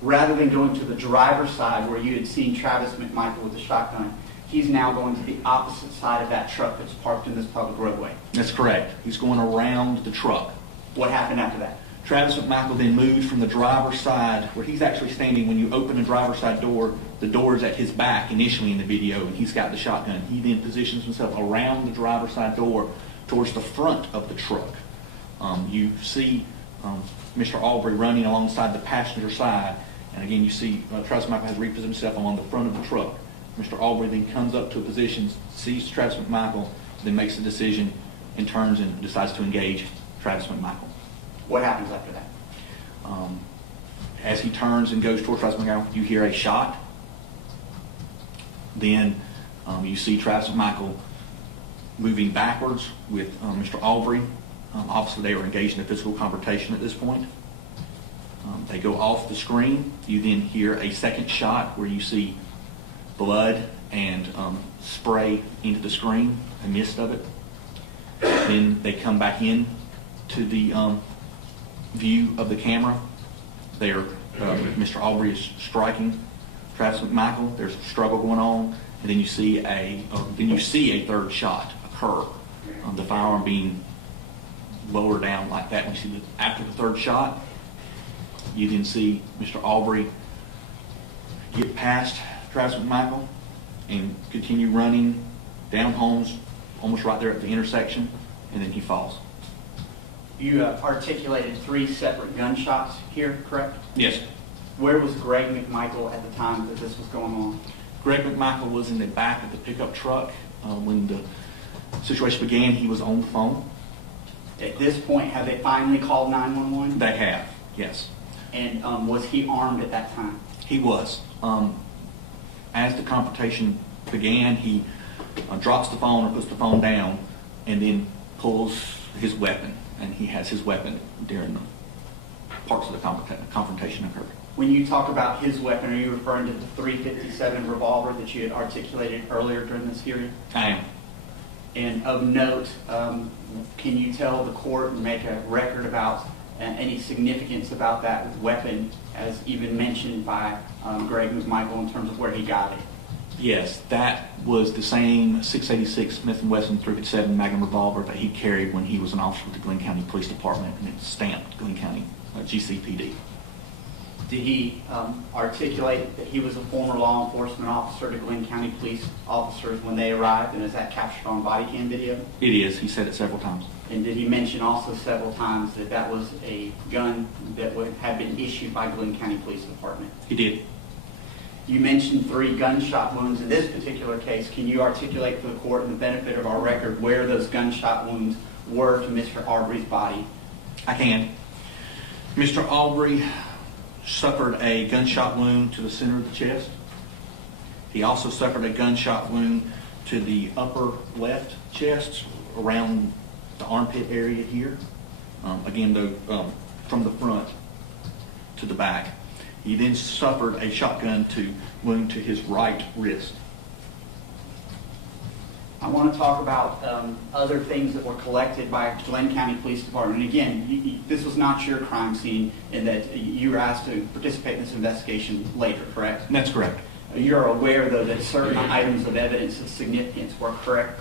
Rather than going to the driver's side where you had seen Travis McMichael with the shotgun, he's now going to the opposite side of that truck that's parked in this public roadway. That's correct. He's going around the truck. What happened after that? Travis McMichael then moves from the driver's side, where he's actually standing. When you open the driver's side door, the door is at his back initially in the video, and he's got the shotgun. He then positions himself around the driver's side door towards the front of the truck. You see Mr. Arbery running alongside the passenger side, and again you see Travis McMichael has repositioned himself along the front of the truck. Mr. Arbery then comes up to a position, sees Travis McMichael, then makes a decision and turns and decides to engage Travis McMichael. What happens after that? As he turns and goes towards Travis McMichael, you hear a shot. Then you see Travis McMichael moving backwards with Mr. Arbery. Obviously, they were engaged in a physical confrontation at this point. They go off the screen. You then hear a second shot where you see blood and spray into the screen, a mist of it. Then they come back in to the view of the camera. There, Mr. Arbery is striking Travis McMichael. There's a struggle going on, and then you see a third shot occur. The firearm being lowered down like that. When you see after the third shot, you then see Mr. Arbery get past Travis McMichael and continue running down Holmes, almost right there at the intersection, and then he falls. You articulated 3 separate gunshots here, correct? Yes. Where was Greg McMichael at the time that this was going on? Greg McMichael was in the back of the pickup truck. When the situation began, he was on the phone. At this point, have they finally called 911? They have, yes. And was he armed at that time? He was. As the confrontation began, he drops the phone or puts the phone down and then pulls his weapon. And he has his weapon during the parts of the confrontation occurred. When you talk about his weapon, are you referring to the .357 revolver that you had articulated earlier during this hearing? I am. And of note, can you tell the court and make a record about any significance about that weapon, as even mentioned by Greg McMichael in terms of where he got it? Yes, that was the same 686 Smith & Wesson .357 Magnum revolver that he carried when he was an officer with the Glenn County Police Department, and it's stamped Glenn County GCPD. Did he articulate that he was a former law enforcement officer to Glenn County police officers when they arrived, and is that captured on body cam video? It is. He said it several times. And did he mention also several times that that was a gun that had been issued by Glenn County Police Department? He did. You mentioned 3 gunshot wounds in this particular case. Can you articulate for the court and the benefit of our record where those gunshot wounds were to Mr. Arbery's body? I can. Mr. Arbery suffered a gunshot wound to the center of the chest. He also suffered a gunshot wound to the upper left chest around the armpit area here. Again, though, from the front to the back. He then suffered a shotgun wound to his right wrist. I want to talk about other things that were collected by Glenn County Police Department. And again, this was not your crime scene, in that you were asked to participate in this investigation later, correct? That's correct. You're aware, though, that certain items of evidence of significance were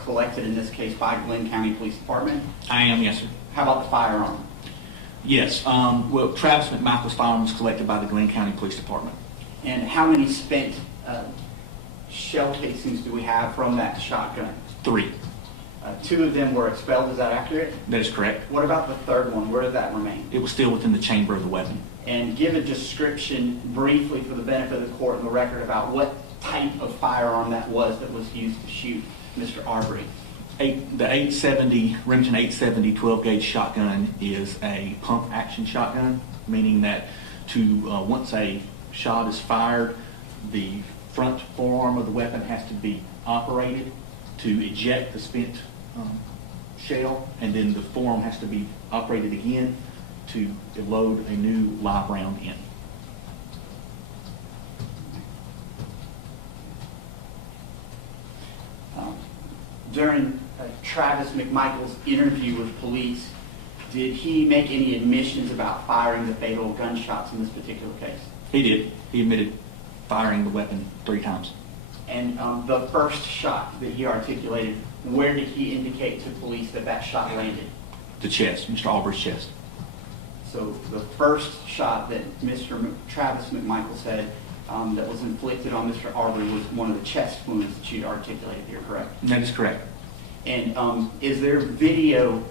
collected in this case by Glenn County Police Department? I am, yes, sir. How about the firearm? Yes. Well, Travis McMichael's firearm was collected by the Glenn County Police Department. And how many spent shell casings do we have from that shotgun? 3. 2 of them were expelled, is that accurate? That is correct. What about the third one? Where did that remain? It was still within the chamber of the weapon. And give a description briefly for the benefit of the court and the record about what type of firearm that was used to shoot Mr. Arbery. The 870 Remington 870 12-gauge shotgun is a pump action shotgun, meaning that once a shot is fired, the front forearm of the weapon has to be operated to eject the spent shell, and then the forearm has to be operated again to load a new live round in. During Travis McMichael's interview with police, did he make any admissions about firing the fatal gunshots in this particular case? He did. He admitted firing the weapon 3 times. And the first shot that he articulated, where did he indicate to police that that shot landed? The chest, Mr. Arbery's chest. So the first shot that Travis McMichael said that was inflicted on Mr. Arbery was one of the chest wounds that you articulated here, correct? That is correct. And is there video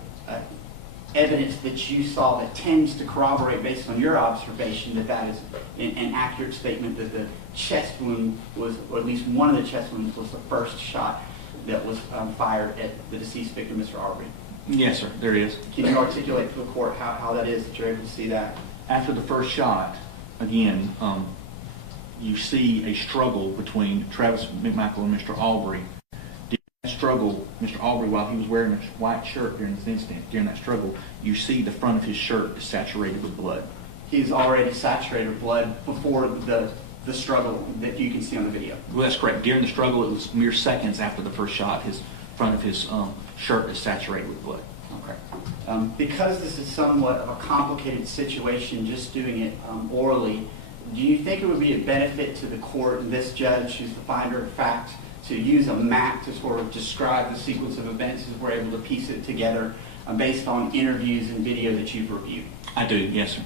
evidence that you saw that tends to corroborate, based on your observation, that that is an accurate statement that the chest wound was, or at least one of the chest wounds was the first shot that was fired at the deceased victim, Mr. Arbery? Yes, sir, there is. Can you articulate to the court how that is that you're able to see that? After the first shot, again, you see a struggle between Travis McMichael and Mr. Arbery. During that struggle, Mr. Arbery, while he was wearing a white shirt during this incident, during that struggle, you see the front of his shirt is saturated with blood. He's already saturated with blood before the struggle that you can see on the video. Well, that's correct. During the struggle, it was mere seconds after the first shot, his front of his shirt is saturated with blood. Okay. Because this is somewhat of a complicated situation, just doing it orally, do you think it would be a benefit to the court and this judge, who's the finder of fact, to use a map to sort of describe the sequence of events as we're able to piece it together based on interviews and video that you've reviewed? I do, yes, sir.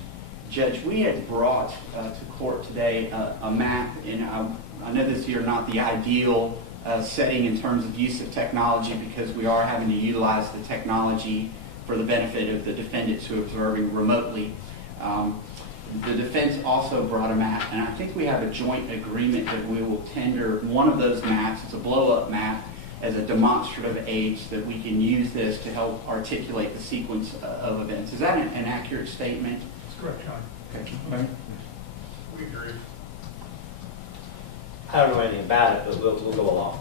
Judge, we had brought to court today a map, and I know this is not the ideal setting in terms of use of technology, because we are having to utilize the technology for the benefit of the defendants who are observing remotely. The defense also brought a map, and I think we have a joint agreement that we will tender one of those maps. It's a blow-up map as a demonstrative aid so that we can use this to help articulate the sequence of events. Is that an accurate statement? That's correct, John. Okay. We agree. I don't know anything about it, but we'll go along.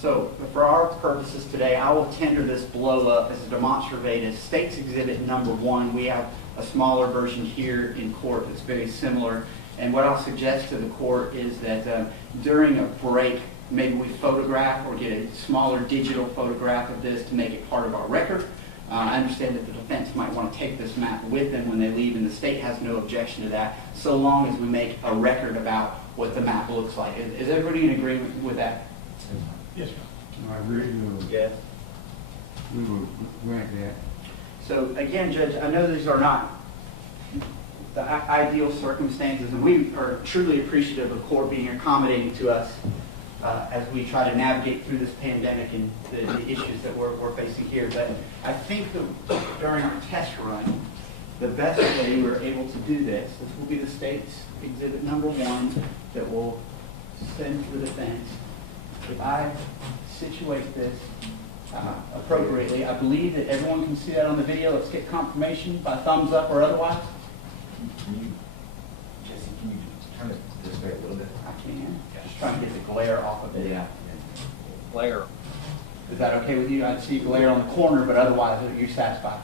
So for our purposes today, I will tender this blow-up as a demonstrative aid as State's Exhibit number 1. We have a smaller version here in court that's very similar. And what I'll suggest to the court is that during a break, maybe we photograph or get a smaller digital photograph of this to make it part of our record. I understand that the defense might want to take this map with them when they leave, and the state has no objection to that, so long as we make a record about what the map looks like. Is everybody in agreement with that? Yes, John. I agree. Yes. We will grant that. So again, Judge, I know these are not the ideal circumstances, and we are truly appreciative of the court being accommodating to us as we try to navigate through this pandemic and the issues that we're facing here. But I think that during our test run, the best way we're able to do this will be the State's Exhibit number 1 that we'll send to the defense. If I situate this appropriately, I believe that everyone can see that on the video. Let's get confirmation by thumbs up or otherwise. Jesse, can you turn it this way a little bit? I can. Just trying to get the glare off of it. Yeah. Glare. Is that okay with you? I see glare on the corner, but otherwise, are you satisfied?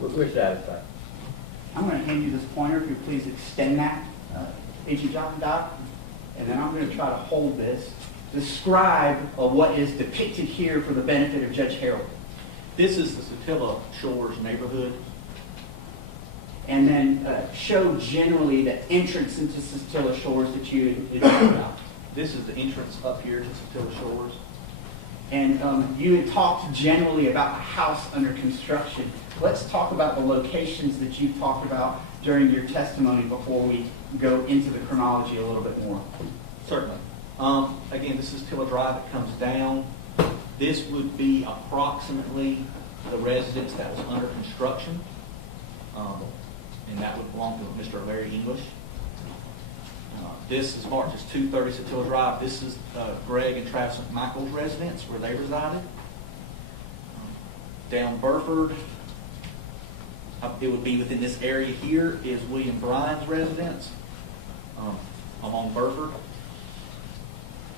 We're satisfied. I'm going to hand you this pointer. If you please extend that, Agent Doc, and then I'm going to try to hold this. Describe what is depicted here for the benefit of Judge Harold. This is the Satilla Shores neighborhood. And then show generally the entrance into Satilla Shores that you had talked about. This is the entrance up here to Satilla Shores. And you had talked generally about a house under construction. Let's talk about the locations that you've talked about during your testimony before we go into the chronology a little bit more. Certainly. Again, this is Tilla Drive. It comes down. This would be approximately the residence that was under construction. And that would belong to Mr. Larry English. This is marked as 230 Satilla Drive. This is Greg and Travis McMichael's residence where they resided. down Burford. It would be within this area here is William Bryan's residence along Burford.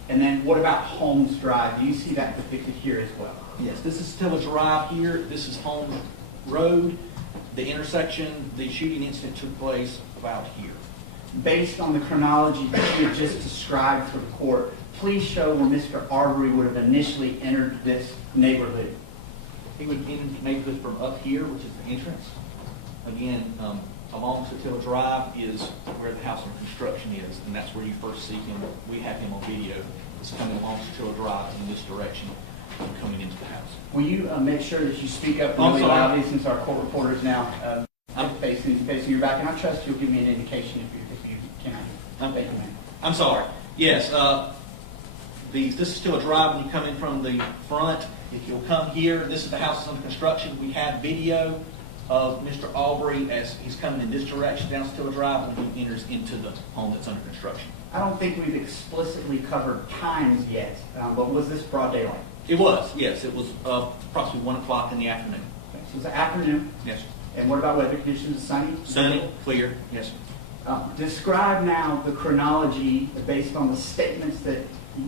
And then what about Holmes Drive? Do you see that depicted here as well? Yes, this is still a drive here. This is Holmes Road. The intersection, the shooting incident took place about here. Based on the chronology that you just described for the court, please show where Mr. Arbery would have initially entered this neighborhood. He would make this from up here, which is the entrance. Again, along Satilla Drive is where the house under construction is, and that's where you first see him. We have him on video. It's coming along Satilla Drive in this direction and coming into the house. Will you make sure that you speak up I'm really sorry. loudly, since our court reporter is now facing your back, and I trust you'll give me an indication if you can. Thank you, ma'am. I'm sorry. Yes, this is still a drive when you come in from the front. If you'll come here, this is the house that's under construction. We have video of Mr. Arbery as he's coming in this direction down Still Drive when he enters into the home that's under construction. I don't think we've explicitly covered times yet, but was this broad daylight? It was, yes. It was approximately 1 o'clock in the afternoon. Okay, so it's the afternoon. Yes, sir. And what about weather conditions? Sunny? Sunny, clear, yes, sir. Describe now the chronology based on the statements that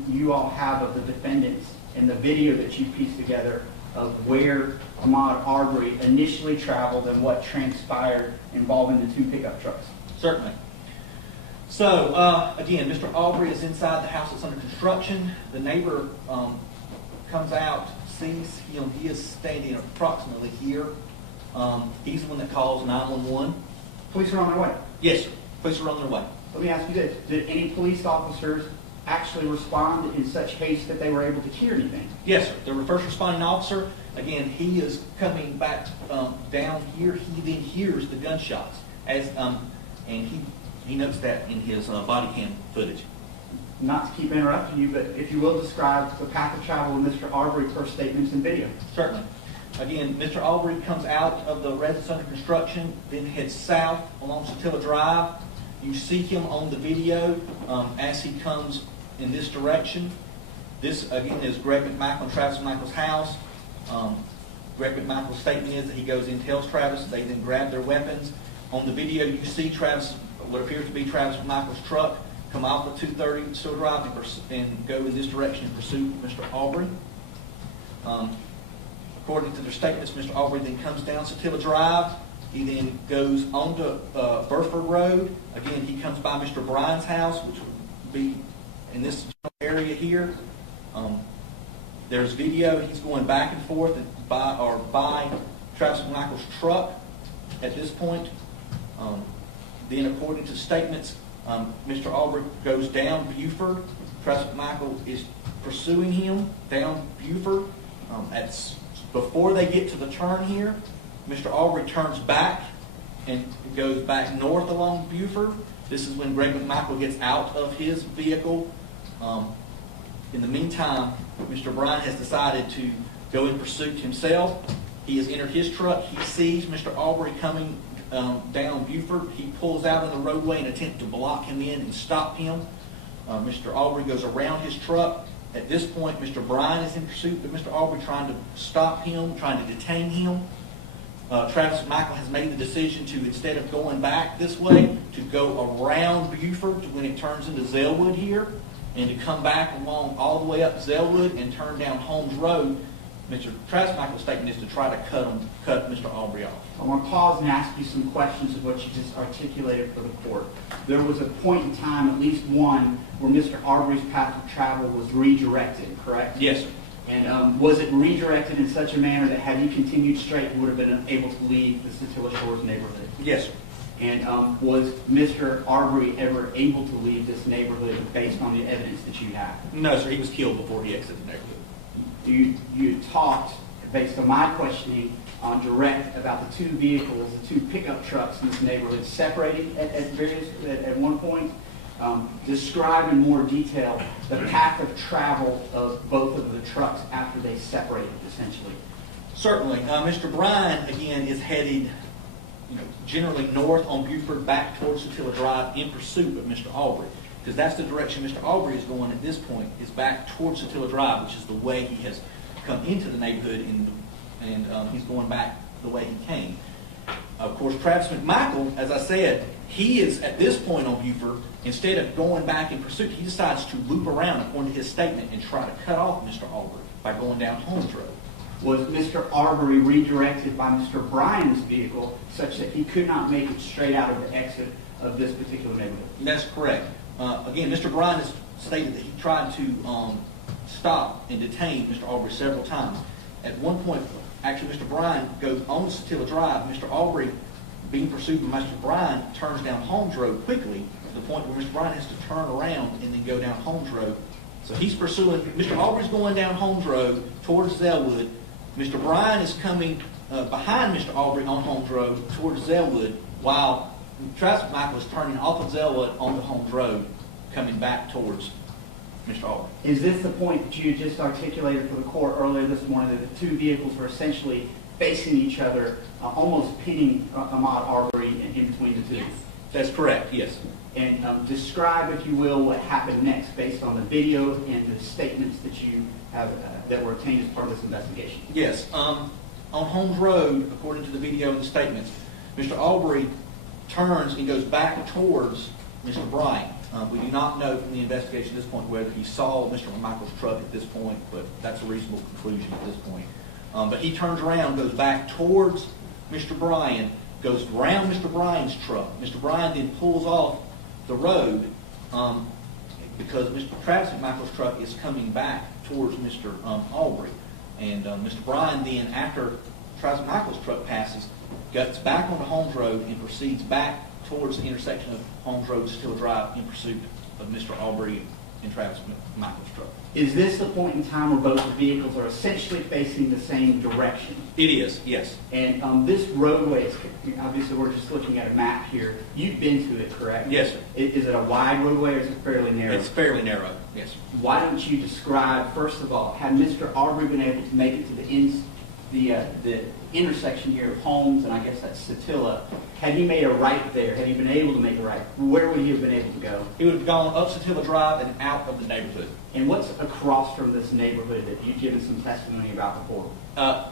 you all have of the defendants and the video that you pieced together of where Ahmaud Arbery initially traveled and what transpired involving the 2 pickup trucks. Certainly. So, again, Mr. Arbery is inside the house that's under construction. The neighbor comes out, sees him. He is standing approximately here. He's the one that calls 911. Police are on their way. Yes, sir. Police are on their way. Let me ask you this. Did any police officers actually respond in such haste that they were able to hear anything? Yes, sir. The first responding officer, again, he is coming back down here. He then hears the gunshots, and he notes that in his body cam footage. Not to keep interrupting you, but if you will describe the path of travel of Mr. Arbery per statements and video. Certainly. Again, Mr. Arbery comes out of the residence under construction, then heads south along Satilla Drive. You see him on the video as he comes in this direction. This, again, is Greg Mcmichael and Travis McMichael's house. Greg McMichael's statement is that he goes in, tells Travis, they then grab their weapons. On the video, you see Travis, what appears to be Travis McMichael's truck, come out of the 230 Still Drive and go in this direction in pursuit of Mr. Arbery. According to their statements, Mr. Arbery then comes down Satilla Drive. He then goes onto Burford Road. Again, he comes by Mr. Bryan's house, which would be in this area here. There's video. He's going back and forth by Travis McMichael's truck at this point. Then, according to statements, Mr. Arbery goes down Buford. Travis McMichael is pursuing him down Buford. Before they get to the turn here, Mr. Arbery turns back and goes back north along Buford. This is when Greg McMichael gets out of his vehicle. In the meantime, Mr. Bryant has decided to go in pursuit himself. He has entered his truck. He sees Mr. Arbery coming down Buford. He pulls out in the roadway and attempts to block him in and stop him. Mr. Arbery goes around his truck. At this point, Mr. Bryant is in pursuit of Mr. Arbery, trying to stop him, trying to detain him. Travis McMichael has made the decision to, instead of going back this way, to go around Buford to when it turns into Zellwood here, and to come back along all the way up Zellwood and turn down Holmes Road. Mr. Travis McMichael's statement is to try to cut Mr. Arbery off. I want to pause and ask you some questions of what you just articulated for the court. There was a point in time, at least one, where Mr. Arbery's path of travel was redirected, correct? Yes, sir. And was it redirected in such a manner that had he continued straight, he would have been able to leave the Satilla Shores neighborhood? Yes, sir. And was Mr. Arbery ever able to leave this neighborhood based on the evidence that you have? No, sir. He was killed before he exited the neighborhood. You talked, based on my questioning, on direct about the 2 vehicles, the 2 pickup trucks in this neighborhood separating at one point. Describe in more detail the path of travel of both of the trucks after they separated, essentially. Certainly. Mr. Bryan, again, is headed generally north on Buford back towards Satilla Drive in pursuit of Mr. Arbery. Because that's the direction Mr. Arbery is going at this point, is back towards Satilla Drive, which is the way he has come into the neighborhood and he's going back the way he came. Of course, Travis McMichael, as I said, he is at this point on Buford, instead of going back in pursuit, he decides to loop around according to his statement and try to cut off Mr. Arbery by going down Holmes Road. Was Mr. Arbery redirected by Mr. Bryant's vehicle such that he could not make it straight out of the exit of this particular neighborhood? That's correct. Again, Mr. Bryant has stated that he tried to stop and detain Mr. Arbery several times. At one point, actually, Mr. Bryant goes on Satilla Drive. Mr. Arbery, being pursued by Mr. Bryant, turns down Holmes Road quickly to the point where Mr. Bryant has to turn around and then go down Holmes Road. So he's pursuing, Mr. Arbery's going down Holmes Road towards Zellwood. Mr. Bryant is coming behind Mr. Arbery on Holmes Road towards Zellwood, while Travis McMichael is turning off of Zellwood onto Holmes Road, coming back towards Mr. Arbery. Is this the point that you just articulated for the court earlier this morning, that the two vehicles were essentially facing each other, almost pinning Ahmaud Arbery in between the two? Yes. That's correct, yes. And describe, if you will, what happened next based on the video and the statements that you have that were obtained as part of this investigation. Yes. On Holmes Road, according to the video and the statements, Mr. Arbery turns and goes back towards Mr. Bryant. We do not know from the investigation at this point whether he saw Mr. McMichael's truck at this point, but that's a reasonable conclusion at this point. But he turns around, goes back towards Mr. Bryant, goes around Mr. Bryant's truck. Mr. Bryant then pulls off the road because Mr. Travis McMichael's truck is coming back towards Mr. Arbery. And Mr. Bryant then, after Travis McMichael's truck passes, gets back onto Holmes Road and proceeds back towards the intersection of Holmes Road and Still Drive in pursuit of Mr. Arbery and Travis McMichael's truck. Is this the point in time where both the vehicles are essentially facing the same direction? It is, yes. And this roadway, obviously we're just looking at a map here. You've been to it, correct? Yes, sir. Is it a wide roadway or is it fairly narrow? It's fairly narrow, yes. Why don't you describe, first of all, had Mr. Arbery been able to make it to the intersection here of Holmes, and I guess that's Satilla, had he made a right there, had he been able to make a right, where would he have been able to go? He would have gone up Satilla Drive and out of the neighborhood. And what's across from this neighborhood that you've given some testimony about before?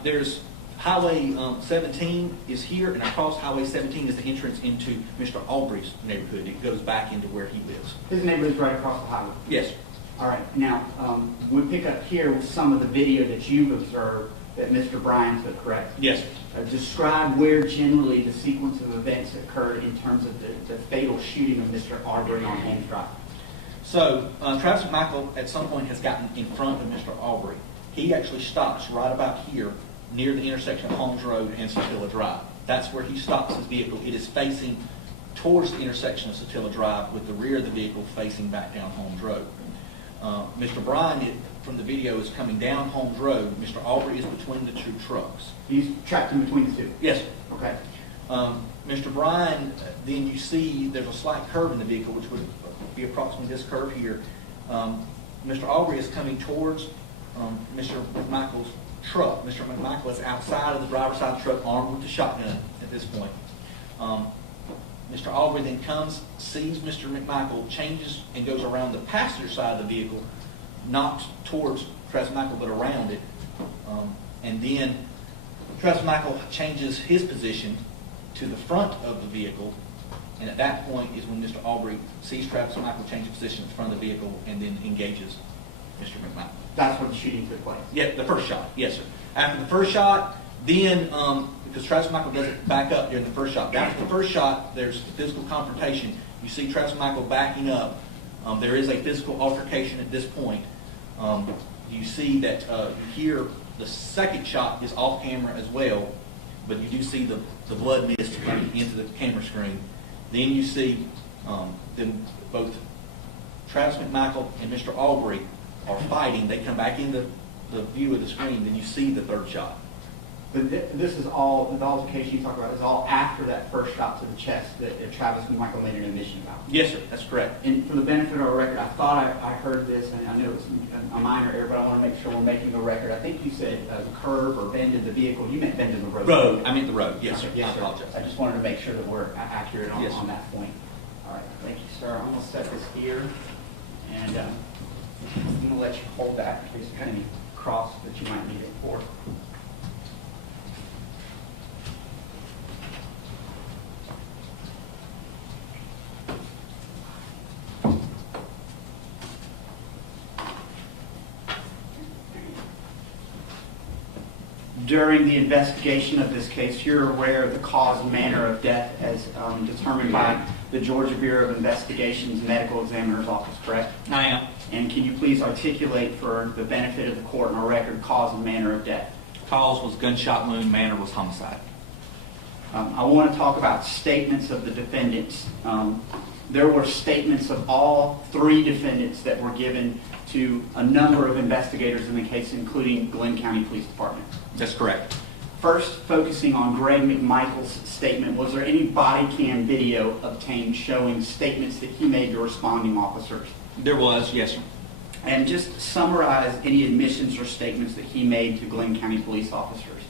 There's Highway 17 is here, and across Highway 17 is the entrance into Mr. Arbery's neighborhood. It goes back into where he lives. His neighborhood's right across the highway. Yes, sir. All right. Now, we pick up here with some of the video that you've observed that Mr. Bryan took, correct? Yes, sir. Describe where generally the sequence of events occurred in terms of the fatal shooting of Mr. Arbery on Holmes Drive. So, Travis McMichael at some point has gotten in front of Mr. Arbery. He actually stops right about here near the intersection of Holmes Road and Satilla Drive. That's where he stops his vehicle. It is facing towards the intersection of Satilla Drive with the rear of the vehicle facing back down Holmes Road. Mr. Bryan, from the video, is coming down Holmes Road. Mr. Arbery is between the two trucks. He's trapped in between the two? Yes, sir. Okay. Mr. Bryan, then you see there's a slight curve in the vehicle, which would be approximately this curve here. Mr. Arbery is coming towards Mr. McMichael's truck. Mr. McMichael is outside of the driver's side of the truck, armed with the shotgun at this point. Mr. Arbery then comes, sees Mr. McMichael, changes and goes around the passenger side of the vehicle, not towards Travis McMichael, but around it. And then Travis McMichael changes his position to the front of the vehicle, and at that point is when Mr. Arbery sees Travis McMichael change his position in front of the vehicle and then engages Mr. McMichael. That's where the shooting took place? Yeah, the first shot, yes, sir. After the first shot, then, because Travis McMichael doesn't back up during the first shot, after the first shot, there's physical confrontation. You see Travis McMichael backing up. There is a physical altercation at this point. You see that you hear the second shot is off camera as well, but you do see the blood mist coming into the camera screen. Then you see them both Travis McMichael and Mr. Arbery are fighting. They come back into the view of the screen. Then you see the third shot. But this is all, the altercation you talk about is all after that first shot to the chest that Travis McMichael made an admission about? Yes, sir. That's correct. And for the benefit of our record, I thought I heard this, and I know it's a minor error, but I want to make sure we're making the record. I think you said curve or bend in the vehicle. You meant bend in the road. Road. I meant the road. Yes, sir. Yes, I sir. apologize. I just wanted to make sure that we're accurate on, Yes, on that point. All right. Thank you, sir. I'm going to set this here, and I'm going to let you hold that in case there's any cross that you might need it for. during the investigation of this case, you're aware of the cause and manner of death as determined by the Georgia Bureau of Investigation's Medical Examiner's Office, correct? I am. And can you please articulate for the benefit of the court and our record cause and manner of death? Cause was gunshot wound, manner was homicide. I want to talk about statements of the defendants. There were statements of all three defendants that were given to a number of investigators in the case, including Glenn County Police Department. That's correct. First, focusing on Greg McMichael's statement, was there any body cam video obtained showing statements that he made to responding officers? There was, yes, sir. And just summarize any admissions or statements that he made to Glenn County police officers.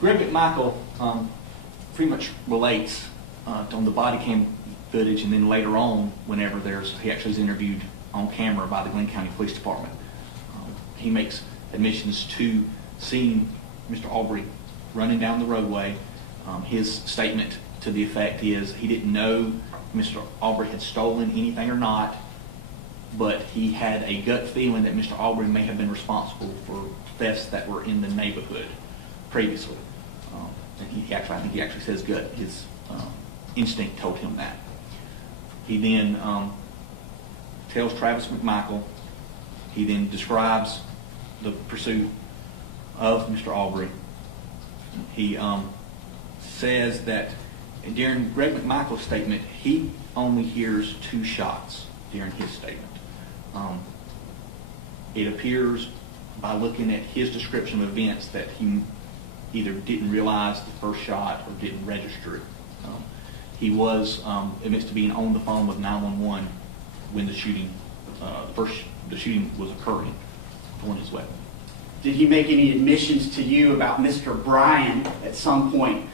Greg McMichael pretty much relates on the body cam footage, and then later on, whenever he actually is interviewed on camera by the Glenn County Police Department, he makes admissions to seeing Mr. Arbery running down the roadway. His statement to the effect is he didn't know Mr. Arbery had stolen anything or not, but he had a gut feeling that Mr. Arbery may have been responsible for thefts that were in the neighborhood previously. And I think he actually says gut. His instinct told him that. He then tells Travis McMichael. He then describes the pursuit of Mr. Arbery. He says that during Greg McMichael's statement, he only hears 2 shots during his statement. It appears by looking at his description of events that he either didn't realize the first shot or didn't register it. He was admits to being on the phone with 911 when the shooting was occurring, on his weapon. Did he make any admissions to you about Mr. Bryant at some point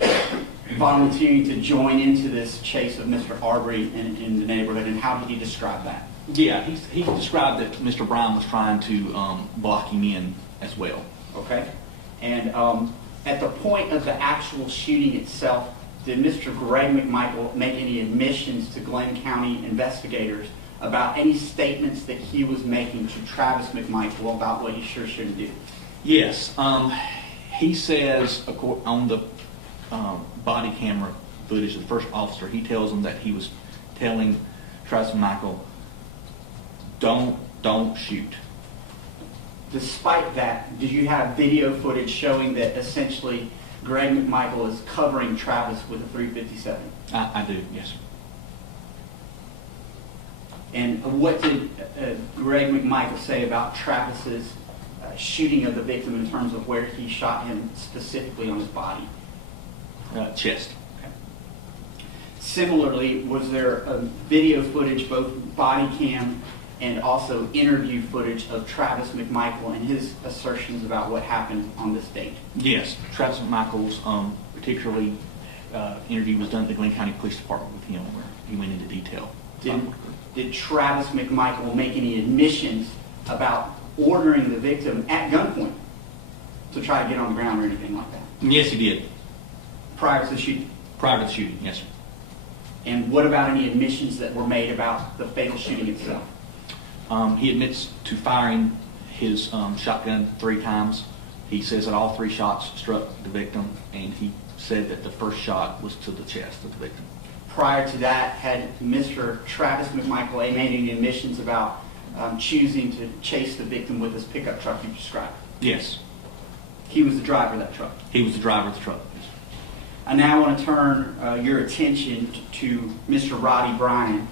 volunteering to join into this chase of Mr. Arbery in the neighborhood, and how did he describe that? Yeah, he described that Mr. Bryant was trying to block him in as well. Okay. And at the point of the actual shooting itself, did Mr. Greg McMichael make any admissions to Glenn County investigators about any statements that he was making to Travis McMichael about what he sure shouldn't do? Yes. He says on the body camera footage of the first officer, he tells him that he was telling Travis McMichael, don't shoot. Despite that, did you have video footage showing that essentially Greg McMichael is covering Travis with a .357? I do, yes, sir. And what did Greg McMichael say about Travis's shooting of the victim in terms of where he shot him specifically on his body? Chest. Okay. Similarly, was there video footage, both body cam and also interview footage of Travis McMichael and his assertions about what happened on this date? Yes. Travis McMichael's particularly interview was done at the Glenn County Police Department with him, where he went into detail. Did Travis McMichael make any admissions about ordering the victim at gunpoint to try to get on the ground or anything like that? Yes, he did. Prior to the shooting? Prior to the shooting, yes, sir. And what about any admissions that were made about the fatal shooting itself? He admits to firing his shotgun 3 times. He says that all 3 shots struck the victim, and he said that the first shot was to the chest of the victim. Prior to that, had Mr. Travis McMichael made any admissions about choosing to chase the victim with his pickup truck you described? Yes. He was the driver of that truck? He was the driver of the truck. Yes. I now want to turn your attention to Mr. Roddy Bryant.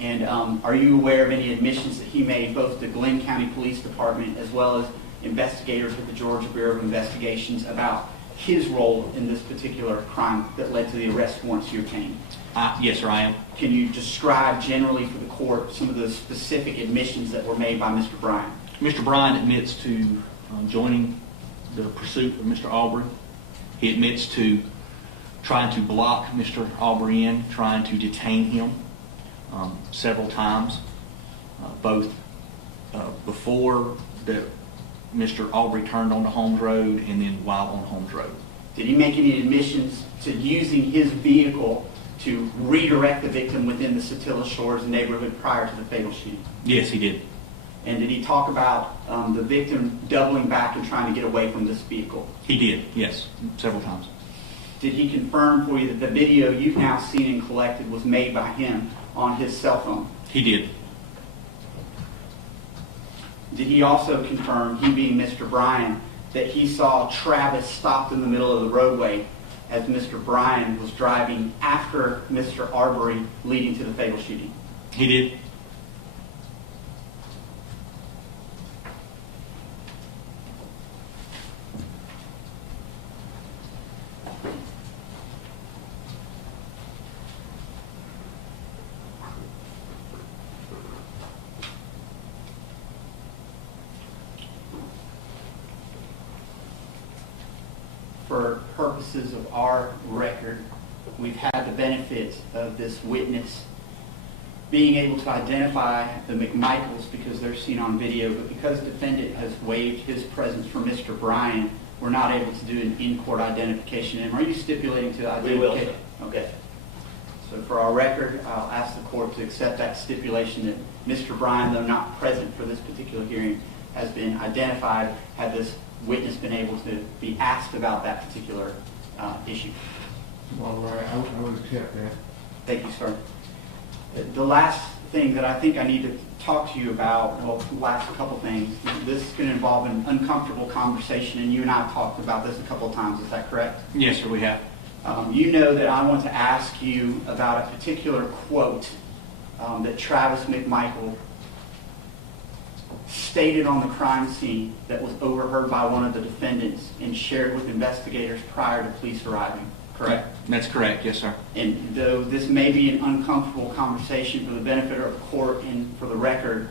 And are you aware of any admissions that he made both to Glenn County Police Department as well as investigators at the Georgia Bureau of Investigations about his role in this particular crime that led to the arrest warrants you obtained? Yes, sir, I am. Can you describe generally for the court some of the specific admissions that were made by Mr. Bryant? Mr. Bryant admits to joining the pursuit of Mr. Arbery. He admits to trying to block Mr. Arbery in, trying to detain him several times, both before Mr. Arbery turned onto Holmes Road and then while on Holmes Road. Did he make any admissions to using his vehicle to redirect the victim within the Satilla Shores neighborhood prior to the fatal shooting? Yes, he did. And did he talk about the victim doubling back and trying to get away from this vehicle? He did, yes, several times. Did he confirm for you that the video you've now seen and collected was made by him on his cell phone? He did. Did he also confirm, he being Mr. Bryan, that he saw Travis stopped in the middle of the roadway as Mr. Bryan was driving after Mr. Arbery, leading to the fatal shooting? He did. For purposes of our record, we've had the benefit of this witness being able to identify the Mcmichaels because they're seen on video, but because the defendant has waived his presence for Mr. Bryan, we're not able to do an in-court identification. And are you stipulating to identify? We will, sir. Okay. So for our record, I'll ask the court to accept that stipulation that Mr. Bryan, though not present for this particular hearing, has been identified had this witness been able to be asked about that particular issue. All right, I would accept that. Thank you, sir. The last thing that I think I need to talk to you about, well, the last couple things, this is going to involve an uncomfortable conversation, and you and I have talked about this a couple of times. Is that correct? Yes, sir, we have. You know that I want to ask you about a particular quote that Travis Mcmichael stated on the crime scene that was overheard by one of the defendants and shared with investigators prior to police arriving, correct? That's correct, yes, sir. And though this may be an uncomfortable conversation for the benefit of the court and for the record,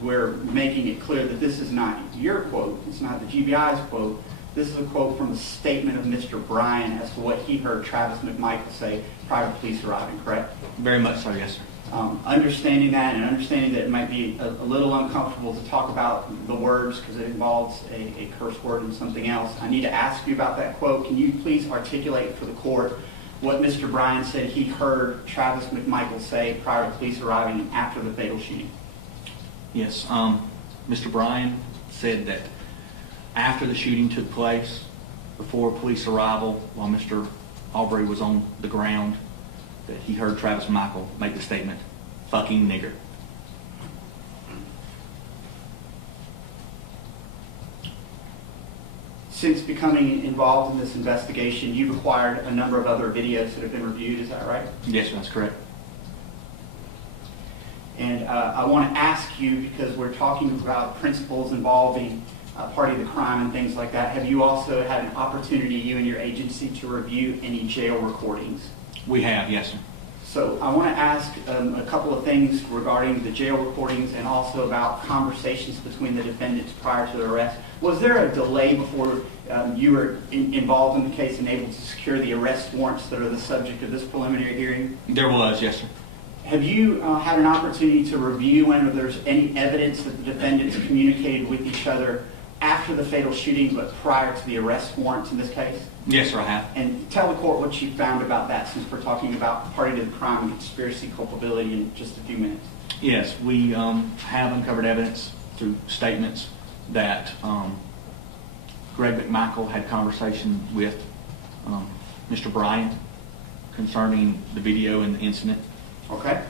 we're making it clear that this is not your quote, it's not the GBI's quote. This is a quote from a statement of Mr. Bryan as to what he heard Travis Mcmichael say prior to police arriving, correct? Very much so, yes, sir. Understanding that and understanding that it might be a little uncomfortable to talk about the words because it involves a curse word and something else, I need to ask you about that quote. Can you please articulate for the court what Mr. Bryan said he heard Travis Mcmichael say prior to police arriving and after the fatal shooting? Yes, Mr. Bryan said that after the shooting took place, before police arrival, while Mr. Arbery was on the ground, that he heard Travis Mcmichael make the statement, "fucking nigger." Since becoming involved in this investigation, you've acquired a number of other videos that have been reviewed, is that right? Yes, sir, that's correct. And I want to ask you, because we're talking about principles involving party of the crime and things like that, have you also had an opportunity, you and your agency, to review any jail recordings? We have, yes, sir. So I want to ask a couple of things regarding the jail recordings and also about conversations between the defendants prior to the arrest. Was there a delay before you were involved in the case and able to secure the arrest warrants that are the subject of this preliminary hearing? There was, yes, sir. Have you had an opportunity to review whether there's any evidence that the defendants communicated with each other after the fatal shooting but prior to the arrest warrants in this case? Yes, sir, I have. And tell the court what you found about that, since we're talking about party to the crime and conspiracy culpability in just a few minutes. Yes, we have uncovered evidence through statements that Greg Mcmichael had conversation with Mr. Bryant concerning the video and the incident. Okay.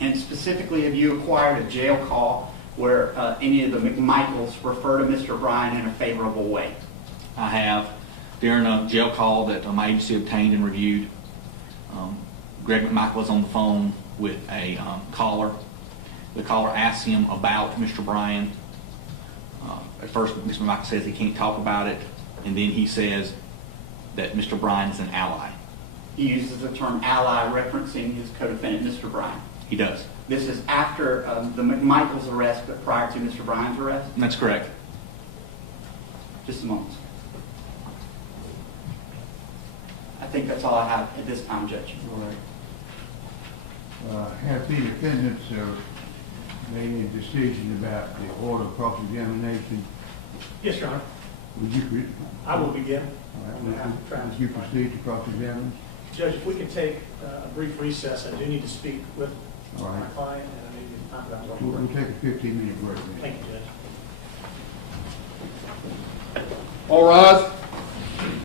And specifically, have you acquired a jail call where any of the Mcmichaels refer to Mr. Bryant in a favorable way? I have. During a jail call that my agency obtained and reviewed, Greg Mcmichael was on the phone with a caller. The caller asked him about Mr. Bryant. At first, Mr. Mcmichael says he can't talk about it, and then he says that Mr. Bryant is an ally. He uses the term ally referencing his co-defendant, Mr. Bryant. He does. This is after the Mcmichael's arrest, but prior to Mr. Bryant's arrest? That's correct. Just a moment. I think that's all I have at this time, Judge. All right. Have the defendants made any decision about the order of cross-examination? Yes, Your Honor. Would you, I will begin. all right, would you proceed to cross-examine? Judge, if we could take a brief recess, I do need to speak with All right. my client, and I need to talk about talk to her and take a 15-minute break. Thank you, Judge. All rise.